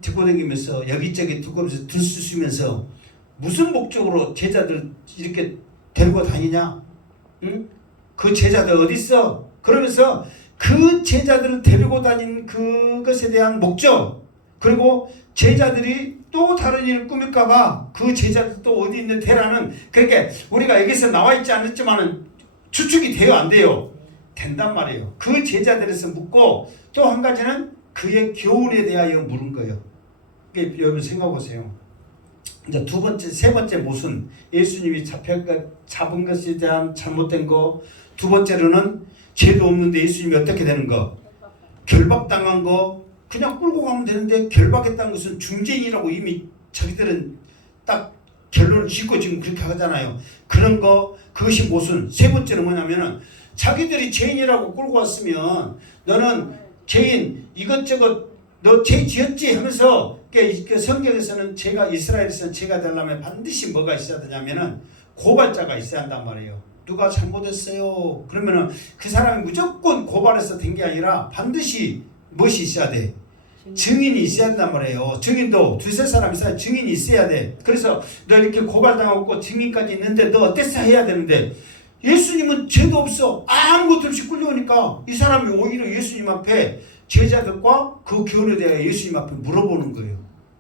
듣고 다니면서 여기저기 듣고 하면서 들쑤시면서 무슨 목적으로 제자들 이렇게 데리고 다니냐? 응? 그 제자들 어디 있어? 그러면서 그 제자들을 데리고 다닌 그것에 대한 목적, 그리고 제자들이 또 다른 일을 꾸밀까봐 그 제자들 또 어디 있는 대라는, 그러니까 우리가 여기서 나와 있지 않았지만은 추측이 돼요, 안 돼요? 된단 말이에요. 그 제자들에서 묻고 또 한 가지는 그의 교훈에 대하여 물은 거예요. 여러분 생각해 보세요. 이제 2번째, 3번째 무슨 예수님이 잡은 것에 대한 잘못된 거, 2번째로는 죄도 없는데 예수님이 어떻게 되는 거, 결박당한 거, 그냥 끌고 가면 되는데 결박했다는 것은 중죄인이라고 이미 자기들은 딱 결론을 짓고 지금 그렇게 하잖아요. 그런 거, 그것이 무슨, 3번째는 뭐냐면은 자기들이 죄인이라고 끌고 왔으면 너는 죄인 이것저것 너 죄 지었지 하면서, 그 성경에서는 죄가, 이스라엘에서는 죄가 되려면 반드시 뭐가 있어야 되냐면은 고발자가 있어야 한단 말이에요. 누가 잘못했어요. 그러면은 그 사람이 무조건 고발해서 된 게 아니라 반드시 무엇이 있어야 돼? 증인이 있어야 한단 말이에요. 증인도 2-3 사람 있어야 증인이 있어야 돼. 그래서 너 이렇게 고발당하고 증인까지 있는데 너 어땠어 해야 되는데, 예수님은 죄도 없어. 아무것도 없이 끌려오니까 이 사람이 오히려 예수님 앞에 제자들과 그 교훈에 대해 예수님 앞에 물어보는 거예요.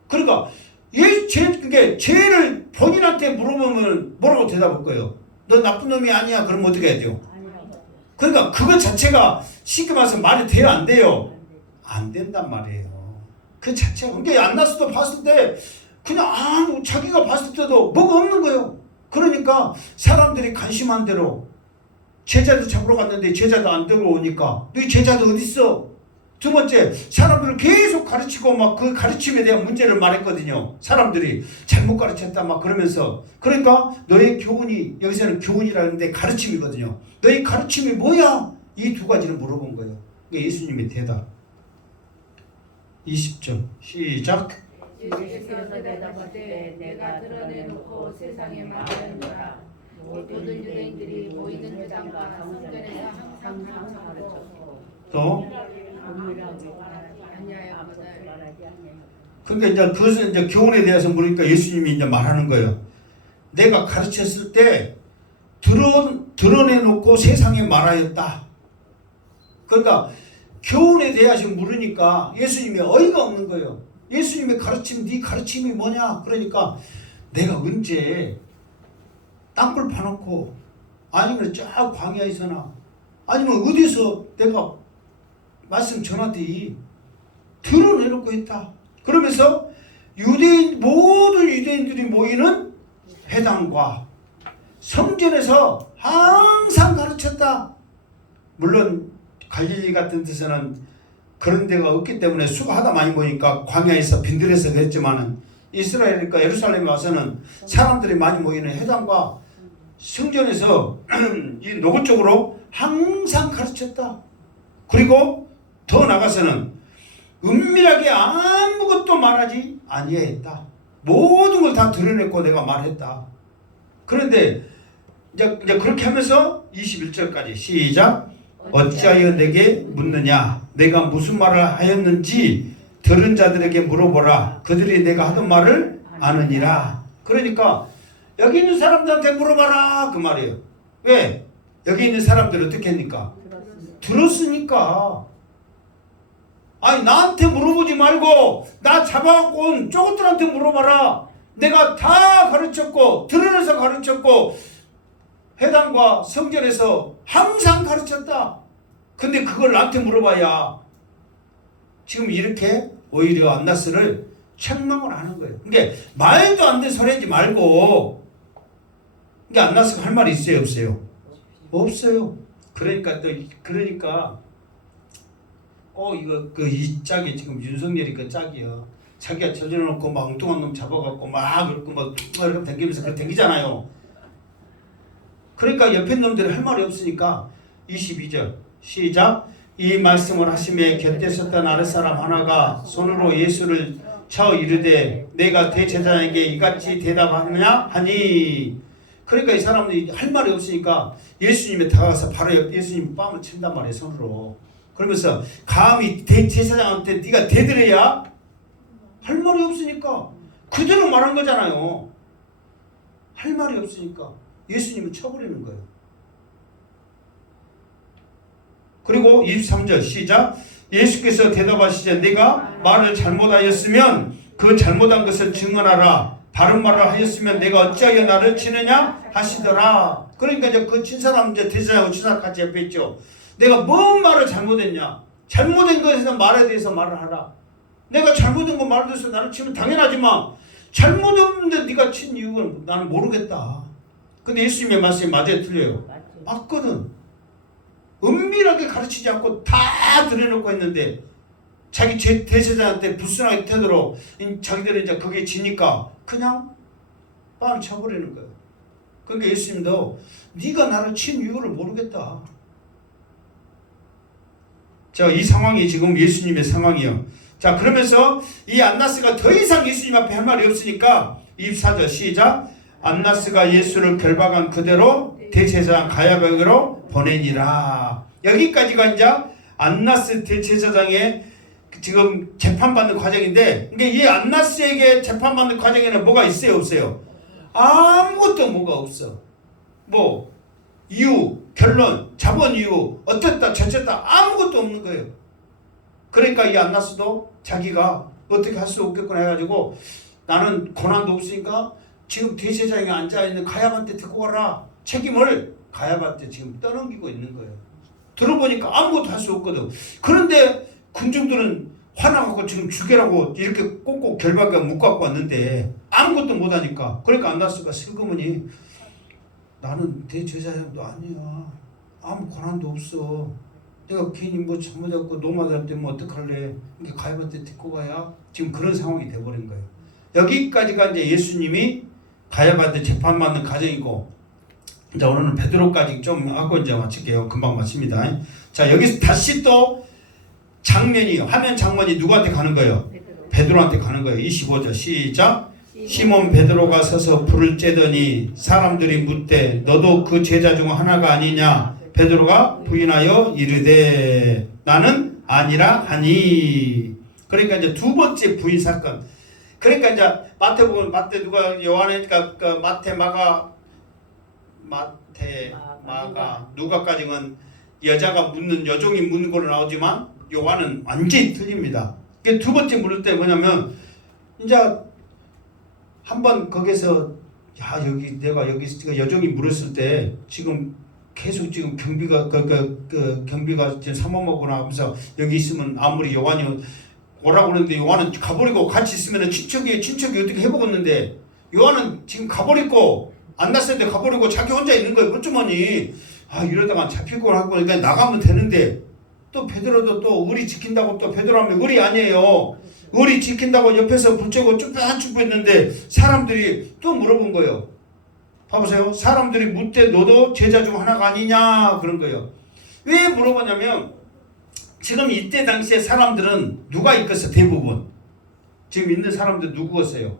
그러니까 그게 죄를 본인한테 물어보면 뭐라고 대답할 거예요? 너 나쁜 놈이 아니야. 그럼 어떻게 해야 돼요? 그러니까 그것 자체가 쉽게 말해서 말이 돼요, 안 돼요? 안 된단 말이에요. 그 자체가. 그러니까 안나스도 봤을 때 그냥 자기가 봤을 때도 뭐가 없는 거예요. 그러니까 사람들이 관심한 대로 제자들 잡으러 갔는데 제자도 안 들어오니까 너희 제자들 어디 있어? 2번째, 사람들을 계속 가르치고 막 그 가르침에 대한 문제를 말했거든요. 사람들이 잘못 가르쳤다 막 그러면서. 그러니까 너의 교훈이, 여기서는 교훈이라는데 가르침이거든요. 너의 가르침이 뭐야? 이 2가지를 물어본 거예요. 이게 예수님의 대답. 20절 시작. 예수께서 대답하되 내가 드러내놓고 세상에 말하노라. 모든 유대인들이 모이는 회당과 성전에서 항상 가르쳤고 또 아니하였거든. 그러니까 이제 그것은 이제 교훈에 대해서 물으니까 예수님이 이제 말하는 거예요. 내가 가르쳤을 때 드러내놓고 세상에 말하였다. 그러니까 교훈에 대해서 물으니까 예수님이 어이가 없는 거예요. 예수님의 가르침, 네 가르침이 뭐냐? 그러니까 내가 언제 땅굴 파놓고 아니면 저 광야에서나 아니면 어디서 내가 말씀 전하더니 드러내놓고 있다. 그러면서 모든 유대인들이 모이는 회당과 성전에서 항상 가르쳤다. 물론 갈릴리 같은 데서는 그런 데가 없기 때문에 수가 하다 많이 모이니까 광야에서 빈들에서 그랬지만은 이스라엘과 예루살렘에 와서는 사람들이 많이 모이는 회당과 성전에서 이 노골적으로 항상 가르쳤다. 그리고 더 나가서는 은밀하게 아무것도 말하지 아니했다. 모든 걸 다 드러냈고 내가 말했다. 그런데 이제 그렇게 하면서 21절까지 시작. 어찌하여 내게 묻느냐? 내가 무슨 말을 하였는지 들은 자들에게 물어보라. 그들이 내가 하던 말을 아느니라. 그러니까 여기 있는 사람들한테 물어봐라 그 말이에요. 왜? 여기 있는 사람들이 어떻게 합니까? 들었으니까. 아니 나한테 물어보지 말고 나 잡아갖고 온 저것들한테 물어봐라. 내가 다 가르쳤고 드러내서 가르쳤고 회당과 성전에서 항상 가르쳤다. 근데 그걸 나한테 물어봐야 지금 이렇게 오히려 안나스를 책망을 하는 거예요. 그러니까 말도 안 되는 소리 하지 말고. 그러니까 안나스가 할 말이 있어요 없어요? 없어요. 그러니까 이거 이 짝이 지금 윤석열이 그 짝이요. 자기가 저질러놓고 막 엉뚱한 놈 잡아갖고 막 그렇고 막 이렇게 댕기면서 그 댕기잖아요. 그러니까 옆에 놈들이 할 말이 없으니까 22절 시작. 이 말씀을 하시며 곁에 섰던 아랫사람 하나가 손으로 예수를 쳐 이르되 내가 대제사장에게 이같이 대답하느냐 하니. 그러니까 이 사람들이 할 말이 없으니까 예수님에 다가가서 바로 예수님 뺨을 친단 말이에요 손으로. 그러면서 감히 대제사장한테 네가 대들어야 할 말이 없으니까 그대로 말한 거잖아요. 할 말이 없으니까 예수님을 쳐버리는 거예요. 그리고 23절 시작. 예수께서 대답하시되 내가 말을 잘못하였으면 그 잘못한 것을 증언하라. 바른 말을 하였으면 내가 어찌하여 나를 치느냐 하시더라. 그러니까 이제 그 친 사람 이제 대제사장하고 친 사람 같이 옆에 있죠. 내가 뭔 말을 잘못했냐? 잘못된 것에서 말에 대해서 말을 하라. 내가 잘못된 거 말에 대해서 나를 치면 당연하지만 잘못 없는데 네가 친 이유는 나는 모르겠다. 근데 예수님의 말씀이 맞아요 틀려요? 맞거든. 은밀하게 가르치지 않고 다 드러놓고 했는데 자기 대제사장한테 불순하게 태도로 자기들은 이제 그게 지니까 그냥 빵을 쳐버리는 거예요. 그러니까 예수님도 네가 나를 친 이유를 모르겠다. 자, 이 상황이 지금 예수님의 상황이요. 자, 그러면서 이 안나스가 더 이상 예수님 앞에 할 말이 없으니까 24절 시작. 안나스가 예수를 결박한 그대로 대제사장 가야바에게로 보내니라. 여기까지가 이제 안나스 대제사장의 지금 재판받는 과정인데, 근데 이 안나스에게 재판받는 과정에는 뭐가 있어요 없어요? 아무것도 뭐가 없어. 뭐 이유, 결론, 자본 이유, 어쨌다 저쨌다 아무것도 없는 거예요. 그러니까 이 안나스도 자기가 어떻게 할 수 없겠구나 해가지고 나는 고난도 없으니까 지금 대제사장에 앉아있는 가야바한테 듣고 가라. 책임을 가야바한테 지금 떠넘기고 있는 거예요. 들어보니까 아무것도 할 수 없거든. 그런데 군중들은 화나갖고 지금 죽여라고 이렇게 꼭꼭 결박에 묶어갖고 왔는데 아무것도 못하니까. 그러니까 안나스가 슬그머니 나는 대제사장도 아니야. 아무 권한도 없어. 내가 괜히 뭐 잘못해갖고 노마드한테 뭐 어떡할래. 이렇게 가야바한테 듣고 가야 지금 그런 상황이 돼버린 거예요. 여기까지가 이제 예수님이 가야바한테 재판받는 과정이고, 이제 오늘은 베드로까지 좀 하고 이제 마칠게요. 금방 마칩니다. 자, 여기서 다시 또 장면이, 화면 장면이 누구한테 가는 거예요? 베드로한테 가는 거예요. 25절 시작. 시몬 베드로가 서서 불을 쬐더니 사람들이 묻되 너도 그 제자 중 하나가 아니냐? 베드로가 부인하여 이르되 나는 아니라 하니. 그러니까 이제 두 번째 부인 사건. 그러니까 이제 마태 보면 마태 누가 요한이니까 그 마태 마가 누가까지는 여자가 묻는 여종이 묻는 걸로 나오지만 요한은 완전히 틀립니다. 두 번째 물을 때 뭐냐면 이제 한번 거기서 야 여기 내가 여기 여종이 물었을 때 지금 계속 지금 경비가 경비가 지금 삼엄하구나 하면서 여기 있으면 아무리 요한이 오라고 그러는데 요한은 가버리고 같이 있으면 친척이 어떻게 해보겠는데 요한은 지금 가버리고 안 났을 때 가버리고 자기 혼자 있는 거예요. 어쩌머니 이러다가 잡힐 걸 하고 그러니까 나가면 되는데 또 베드로도 또 의리 지킨다고 또 베드로 하면 의리 아니에요. 의리 지킨다고 옆에서 붙잡고 쭈뼛쭈뼛 했는데 사람들이 또 물어본 거예요. 봐보세요. 사람들이 묻되 너도 제자 중 하나가 아니냐 그런 거예요. 왜 물어보냐면 지금 이때 당시에 사람들은 누가 있겠어? 대부분 지금 있는 사람들 누구겠어요?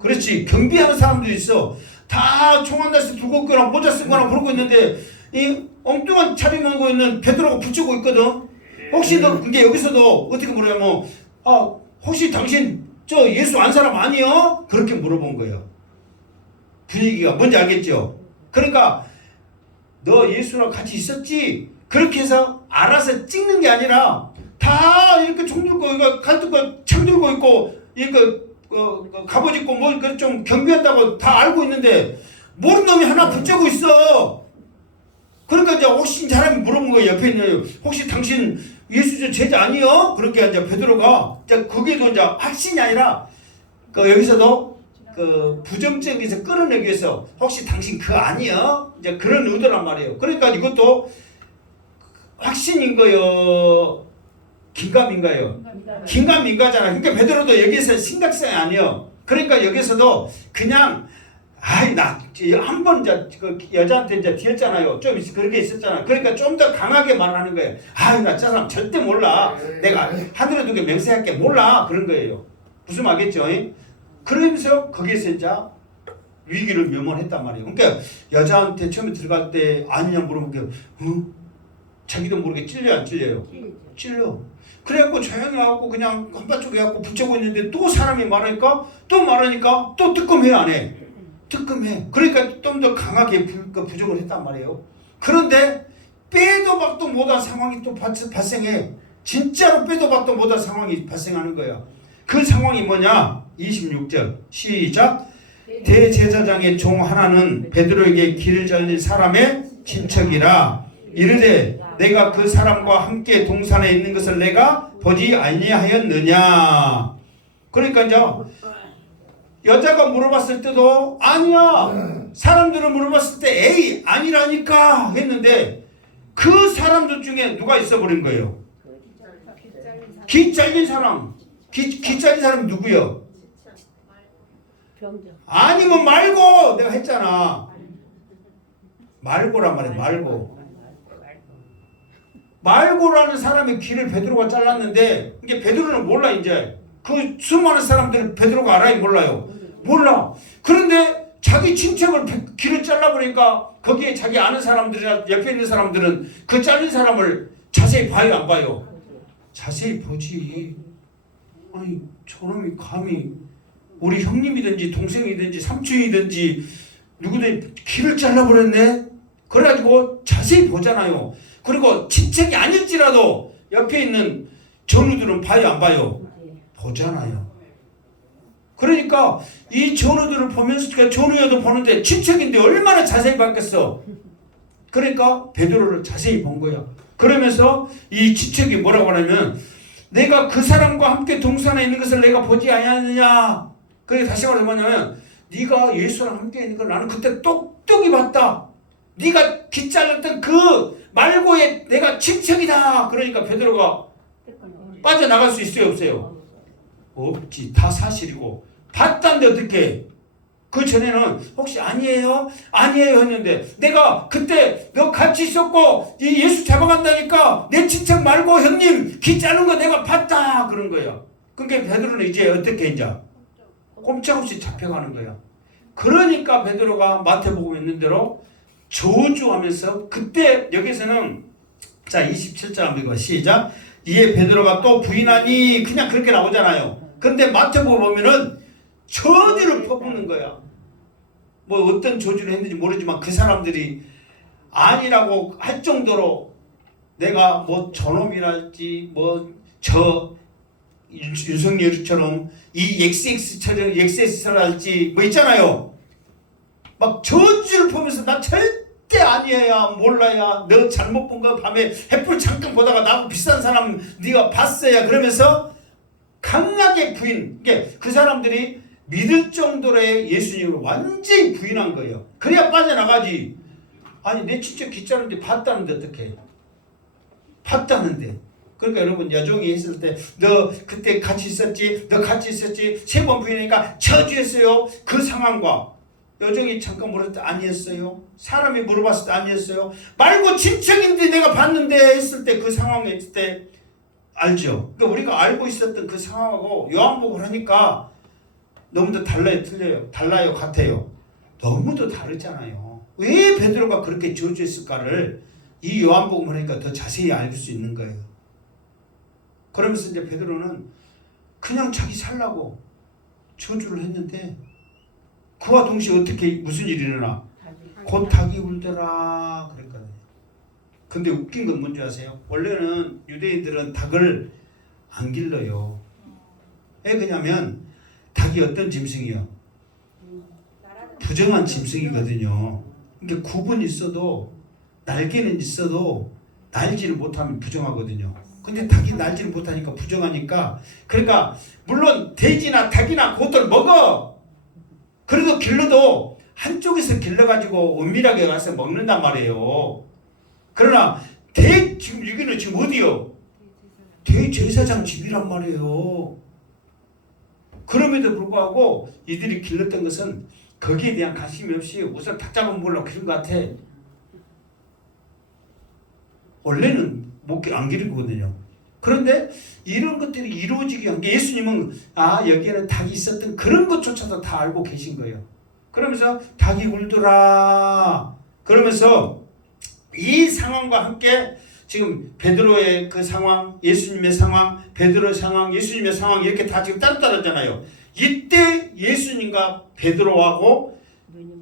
그렇지. 경비하는 사람들이 있어. 다 총알 날씨 두고 있거나 모자 쓰거나 그러고 있는데 이 엉뚱한 차림하고 있는 베드로가 붙이고 있거든. 혹시 너 그게 여기서도 어떻게 물어요? 혹시 당신 저 예수 안 사람 아니요? 그렇게 물어본 거예요. 분위기가 뭔지 알겠죠? 그러니까 너 예수랑 같이 있었지? 그렇게 해서 알아서 찍는 게 아니라 다 이렇게 총 들고 칼 들고 창 들고 있고 이렇게 갑옷 입고 뭐 좀 경비한다고 다 알고 있는데 모르는 놈이 하나 붙잡고 있어. 그러니까 이제 혹시 사람이 물어본 거예요. 옆에 있는 혹시 당신 예수 제자 아니요? 그렇게 이제 베드로가 이제 거기도 이제 확신이 아니라 여기서도 부정적에서 끌어내기 위해서 혹시 당신 그거 아니요? 이제 그런 의도란 말이에요. 그러니까 이것도 확신인 거요. 긴가민가요? 긴가민가잖아. 그러니까 베드로도 여기서 심각성이 아니에요. 그러니까 여기서도 그냥 나 한 번 그 여자한테 이제 뒤였잖아요. 좀 그렇게 있었잖아. 그러니까 좀 더 강하게 말하는 거예요. 나 저 사람 절대 몰라. 내가 하늘에 두게 맹세할게 몰라. 그런 거예요. 무슨 말겠죠? 그러면서 거기에서 이제 위기를 면모했단 말이에요. 그러니까 여자한테 처음에 들어갈 때 아니냐 물어보면 자기도 모르게 찔려 안 찔려요? 찔려. 그래갖고 조용히 하고 그냥 한바쪽 해갖고 붙잡고 있는데 또 사람이 말하니까 또 뜨끔해 안 해? 뜨끔해. 그러니까 좀 더 강하게 부정을 했단 말이에요. 그런데 빼도 박도 못한 상황이 또 발생해. 진짜로 빼도 박도 못한 상황이 발생하는 거야. 그 상황이 뭐냐? 26절 시작. 대제사장의 종 하나는 베드로에게 길을 잘린 사람의 친척이라 이르되 내가 그 사람과 함께 동산에 있는 것을 내가 보지 아니하였느냐. 그러니까 이제 여자가 물어봤을 때도 아니야. 사람들은 물어봤을 때 에이 아니라니까 했는데 그 사람들 중에 누가 있어버린 거예요? 기 잘린 사람. 기 잘린 사람이 누구요? 아니면 말고 내가 했잖아. 말고란 말이야. 말고라는 사람의 귀를 베드로가 잘랐는데 이게 베드로는 몰라. 이제 그 수많은 사람들은 베드로가 알아요? 몰라요? 몰라. 그런데 자기 친척을 귀를 잘라버리니까 거기에 자기 아는 사람들이나 옆에 있는 사람들은 그 잘린 사람을 자세히 봐요 안 봐요? 자세히 보지. 아니 저놈이 감히 우리 형님이든지 동생이든지 삼촌이든지 누구든 귀를 잘라버렸네. 그래가지고 자세히 보잖아요. 그리고 친척이 아닐지라도 옆에 있는 전우들은 봐요 안 봐요? 보잖아요. 그러니까 이 전우들을 보면서 전우여도 보는데 친척인데 얼마나 자세히 봤겠어. 그러니까 베드로를 자세히 본 거야. 그러면서 이 친척이 뭐라고 하냐면 내가 그 사람과 함께 동산에 있는 것을 내가 보지 아니하느냐. 그게 다시 말해서 뭐냐면 네가 예수랑 함께 있는 걸 나는 그때 똑똑히 봤다. 네가 기 잘랐던 그 말고의 내가 친척이다. 그러니까 베드로가 빠져나갈 수 있어요 없어요? 없지. 다 사실이고 봤다는데 어떻게? 그 전에는 혹시 아니에요 했는데 내가 그때 너 같이 있었고 이 예수 잡아간다니까 내 친척 말고 형님 기 자른 거 내가 봤다 그런 거야. 그러니까 베드로는 이제 어떻게 이제 꼼짝없이 잡혀가는 거야. 그러니까 베드로가 마태복음에 있는 대로 저주하면서 그때 여기서는 자 27절 한번 읽어 시작. 이에 베드로가 또 부인하니 그냥 그렇게 나오잖아요. 근데 마태복음 보면은 저주를 퍼붓는 거야. 뭐 어떤 저주를 했는지 모르지만 그 사람들이 아니라고 할 정도로 내가 뭐 저놈이랄지 뭐 저 윤석열처럼 이 XX랄지 뭐 있잖아요. 막 저주를 보면서 나 절대 아니야, 몰라야, 너 잘못 본 거 밤에 햇불 잠깐 보다가 나하고 비슷한 사람 네가 봤어야, 그러면서 강하게 부인. 그 사람들이 믿을 정도로 예수님을 완전히 부인한 거예요. 그래야 빠져나가지. 아니 내 진짜 기자인데 봤다는데 어떡해. 봤다는데. 그러니까 여러분, 여종이 했을 때 너 그때 같이 있었지, 너 같이 있었지, 3번 부인하니까 저주했어요. 그 상황과 여종이 잠깐 물었을 때 아니었어요. 사람이 물어봤을 때 아니었어요. 말고 친척인데 내가 봤는데 했을 때 그 상황에 있을 때 알죠. 그러니까 우리가 알고 있었던 그 상황하고 요한복음을 하니까 너무도 달라요, 틀려요? 달라요, 같아요? 너무도 다르잖아요. 왜 베드로가 그렇게 저주했을까를 이 요한복음을 하니까 더 자세히 알 수 있는 거예요. 그러면서 이제 베드로는 그냥 자기 살라고 저주를 했는데, 그와 동시에 어떻게 무슨 일이 일어나? 곧 닭이 울더라 그랬거든요. 근데 웃긴 건 뭔지 아세요? 원래는 유대인들은 닭을 안 길러요. 왜 그러냐면 닭이 어떤 짐승이요? 부정한 짐승이거든요. 그러니까 굽은 있어도, 날개는 있어도 날지를 못하면 부정하거든요. 근데 닭이 날지를 못하니까 부정하니까, 그러니까 물론 돼지나 닭이나 그것들 먹어. 그래도 길러도 한쪽에서 길러가지고 은밀하게 가서 먹는단 말이에요. 그러나 지금 여기는 지금 어디요? 대제사장 집이란 말이에요. 그럼에도 불구하고 이들이 길렀던 것은 거기에 대한 관심이 없이 우선 닭 잡아 먹으려고 그런 것 같아. 원래는 안 기르거든요. 그런데 이런 것들이 이루어지기 위한 게, 예수님은 여기에는 닭이 있었던 그런 것조차도 다 알고 계신 거예요. 그러면서 닭이 울더라 그러면서 이 상황과 함께 지금 베드로의 그 상황, 예수님의 상황, 베드로의 상황, 예수님의 상황, 이렇게 다 지금 따로따로잖아요. 이때 예수님과 베드로하고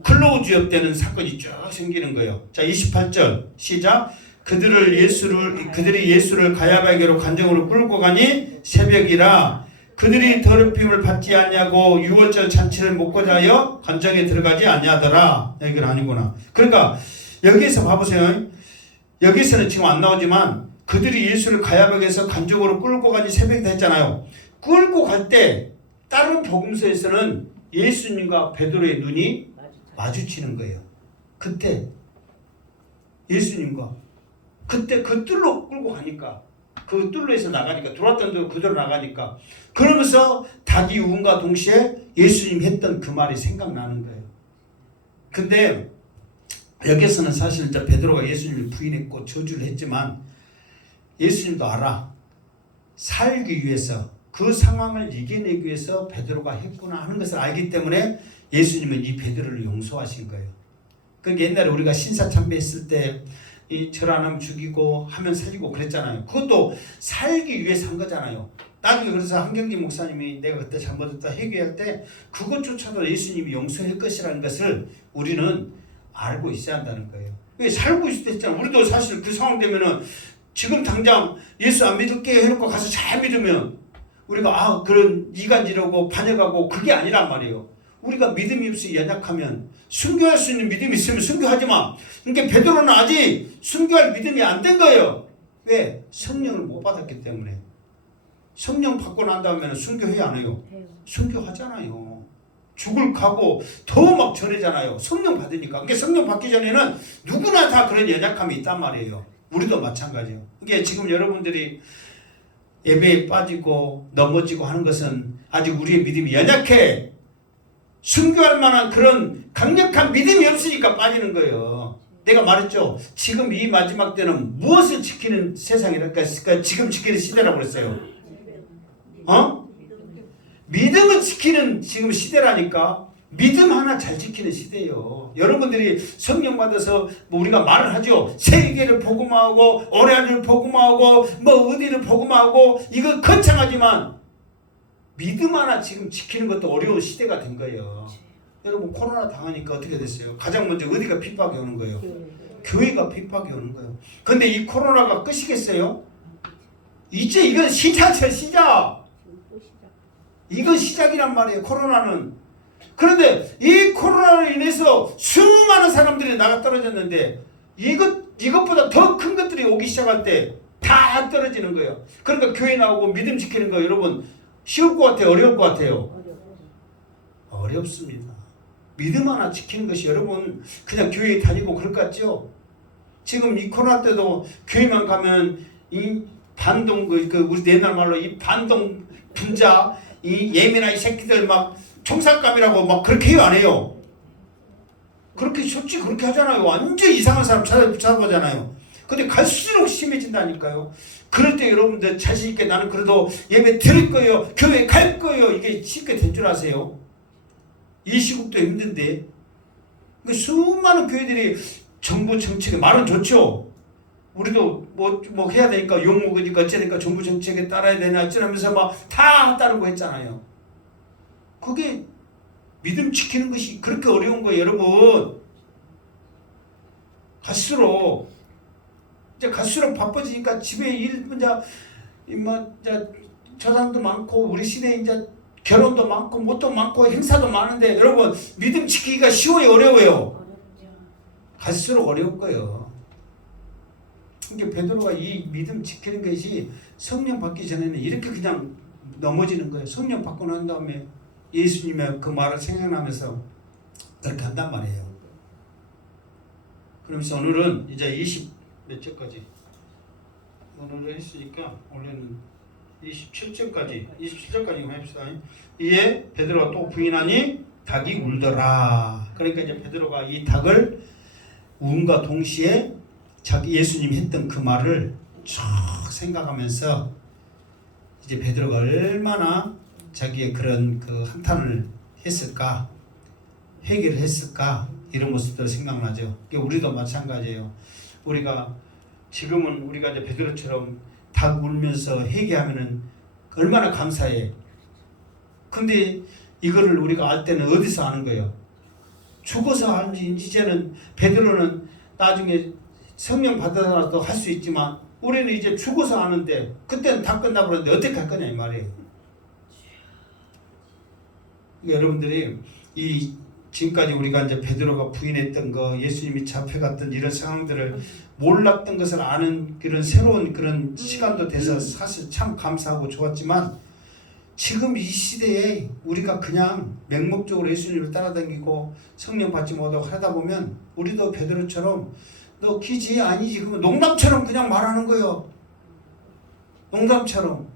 클로우지업 되는 사건이 쭉 생기는 거예요. 자, 28절 시작. 그들이 예수를 가야바에게로 간정으로 끌고 가니 새벽이라 그들이 더럽힘을 받지 않냐고 유월절 잔치를 먹고자 하여 간정에 들어가지 아니하더라. 여기는 아니구나. 그러니까 여기에서 봐보세요. 여기서는 지금 안 나오지만 그들이 예수를 가야바에게서 간정으로 끌고 가니 새벽이다 했잖아요. 끌고 갈 때 다른 복음서에서는 예수님과 베드로의 눈이 마주치는 거예요. 그때 예수님과 그때 그 뜰로 끌고 가니까, 그 뜰로에서 나가니까, 들어왔던 데로 그대로 나가니까, 그러면서 닭이 우음과 동시에 예수님 했던 그 말이 생각나는 거예요. 근데 여기서는 사실 이제 베드로가 예수님을 부인했고 저주를 했지만 예수님도 알아. 살기 위해서, 그 상황을 이겨내기 위해서 베드로가 했구나 하는 것을 알기 때문에 예수님은 이 베드로를 용서하신 거예요. 그러니까 옛날에 우리가 신사참배했을 때 이 절 안 하면 죽이고 하면 살리고 그랬잖아요. 그것도 살기 위해서 한 거잖아요. 나중에 그래서 한경진 목사님이 내가 그때 잘못했다 회개할 때 그것조차도 예수님이 용서할 것이라는 것을 우리는 알고 있어야 한다는 거예요. 왜 살고 있을 때 있잖아. 우리도 사실 그 상황 되면은 지금 당장 예수 안 믿을게 해놓고 가서 잘 믿으면 우리가 그런 이간질하고 반역하고 그게 아니란 말이에요. 우리가 믿음이 없이 연약하면 순교할 수 있는 믿음이 있으면 순교하지 마. 그러니까 베드로는 아직 순교할 믿음이 안 된 거예요. 왜? 성령을 못 받았기 때문에. 성령 받고 난 다음에는 순교해야 안 해요? 순교하잖아요. 죽을 가고 더 막 전해잖아요. 성령 받으니까. 그러니까 성령 받기 전에는 누구나 다 그런 연약함이 있단 말이에요. 우리도 마찬가지예요. 그러니까 지금 여러분들이 예배에 빠지고 넘어지고 하는 것은 아직 우리의 믿음이 연약해. 순교할 만한 그런 강력한 믿음이 없으니까 빠지는 거예요. 내가 말했죠. 지금 이 마지막 때는 무엇을 지키는 세상이랄까? 지금 지키는 시대라고 그랬어요. 믿음을 지키는 지금 시대라니까. 믿음 하나 잘 지키는 시대예요. 여러분들이 성령 받아서 우리가 말을 하죠. 세계를 복음화하고 오래안을 복음화하고 어디를 복음화하고 이거 거창하지만 믿음 하나 지금 지키는 것도 어려운 시대가 된 거예요. 여러분 코로나 당하니까 어떻게 됐어요? 가장 먼저 어디가 핍박이 오는 거예요? 교회가 핍박이 오는 거예요. 근데 이 코로나가 끝이겠어요? 이제 이건 시작이에요. 시작. 이건 시작이란 말이에요. 코로나는. 그런데 이 코로나로 인해서 수많은 사람들이 나가 떨어졌는데 이것보다 더 큰 것들이 오기 시작할 때 다 떨어지는 거예요. 그러니까 교회 나오고 믿음 지키는 거 여러분 쉬울 것 같아요? 어려울 것 같아요? 어렵습니다. 믿음 하나 지키는 것이 여러분 그냥 교회 다니고 그럴 것 같죠? 지금 이 코로나 때도 교회만 가면 이 반동 우리 옛날 말로 이 반동 분자 이 예민한 이 새끼들 막 총살감이라고 막 그렇게 해요 안 해요? 그렇게 솔직히 그렇게 하잖아요. 완전 이상한 사람 찾아보잖아요. 근데 갈수록 심해진다니까요. 그럴 때 여러분들 자신 있게 나는 그래도 예배 드릴 거예요. 교회 갈 거예요. 이게 쉽게 된 줄 아세요? 이 시국도 힘든데 수많은 교회들이 정부 정책에 말은 좋죠. 우리도 뭐 해야 되니까 욕먹으니까 어쩌니까 정부 정책에 따라야 되나 어쩌면서 막 다 따르고 했잖아요. 그게 믿음 지키는 것이 그렇게 어려운 거예요, 여러분. 갈수록 바빠지니까 집에 일 저장도 많고 우리 시대에 이제 결혼도 많고 뭣도 많고 행사도 많은데 여러분 믿음 지키기가 쉬워요, 어려워요? 갈수록 어려울 거예요. 그러니까 베드로가 이 믿음 지키는 것이 성령 받기 전에는 이렇게 그냥 넘어지는 거예요. 성령 받고 난 다음에 예수님의 그 말을 생각나면서 그렇게 한단 말이에요. 그러면서 오늘은 이제 20몇 절까지 오늘은 했으니까 원래는 27절까지 합시다. 이에 베드로가 또 부인하니 닭이 울더라. 그러니까 이제 베드로가 이 닭을 울음과 동시에 자기 예수님이 했던 그 말을 쭉 생각하면서 이제 베드로가 얼마나 자기의 그런 그 한탄을 했을까, 회개를 했을까 이런 모습들 생각나죠. 우리도 마찬가지예요. 우리가 지금은 우리가 이제 베드로처럼 닭 울면서 회개하면은 얼마나 감사해. 근데 이거를 우리가 알 때는 어디서 아는 거예요? 죽어서 알지. 이제는 베드로는 나중에 성령 받아서도 할 수 있지만 우리는 이제 죽어서 아는데 그때는 다 끝나버렸는데 어떻게 할 거냐 이 말이에요. 여러분들이 이 지금까지 우리가 이제 베드로가 부인했던 거, 예수님이 잡혀갔던 이런 상황들을 몰랐던 것을 아는 그런 새로운 그런 시간도 돼서 사실 참 감사하고 좋았지만 지금 이 시대에 우리가 그냥 맹목적으로 예수님을 따라다니고 성령 받지 못하고 하다 보면 우리도 베드로처럼 너 기지 아니지 그러면 농담처럼 그냥 말하는 거예요. 농담처럼.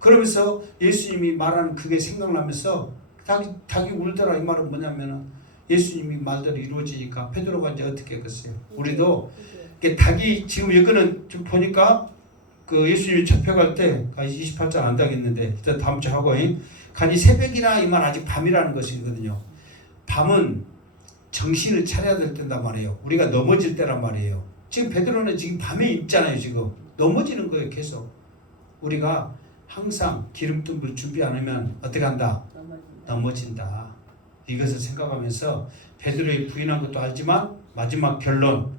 그러면서 예수님이 말하는 그게 생각나면서 닭이 울더라 이 말은 뭐냐면은 예수님이 말대로 이루어지니까 베드로가 이제 어떻게 했겠어요? 우리도 닭이 지금 여기는 좀 보니까 그 예수님이 잡혀갈 때 28장 안 되겠는데 일단 다음 주 하고 간이 새벽이라 이 말 아직 밤이라는 것이거든요. 밤은 정신을 차려야 될 때란 말이에요. 우리가 넘어질 때란 말이에요. 지금 베드로는 지금 밤에 있잖아요. 지금 넘어지는 거예요. 계속 우리가 항상 기름tum을 준비 안 하면 어떻게 한다? 넘어진다. 이것을 생각하면서 베드로의 부인한 것도 알지만 마지막 결론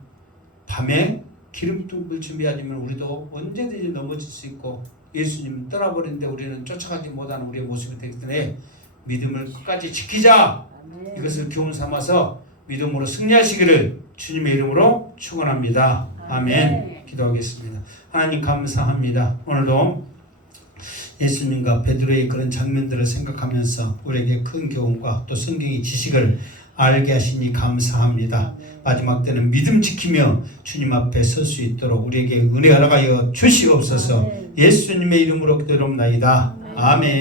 밤에 기름tum을 준비하지만 우리도 언제든지 넘어질 수 있고 예수님 떠나버리는데 우리는 쫓아가지 못하는 우리의 모습이 되기 때문에 믿음을 끝까지 지키자. 이것을 교훈 삼아서 믿음으로 승리하시기를 주님의 이름으로 축원합니다. 아멘. 기도하겠습니다. 하나님 감사합니다. 오늘도 예수님과 베드로의 그런 장면들을 생각하면서 우리에게 큰 교훈과 또 성경의 지식을 알게 하시니 감사합니다. 마지막 때는 믿음 지키며 주님 앞에 설 수 있도록 우리에게 은혜 허락하여 주시옵소서. 예수님의 이름으로 기도합나이다. 아멘.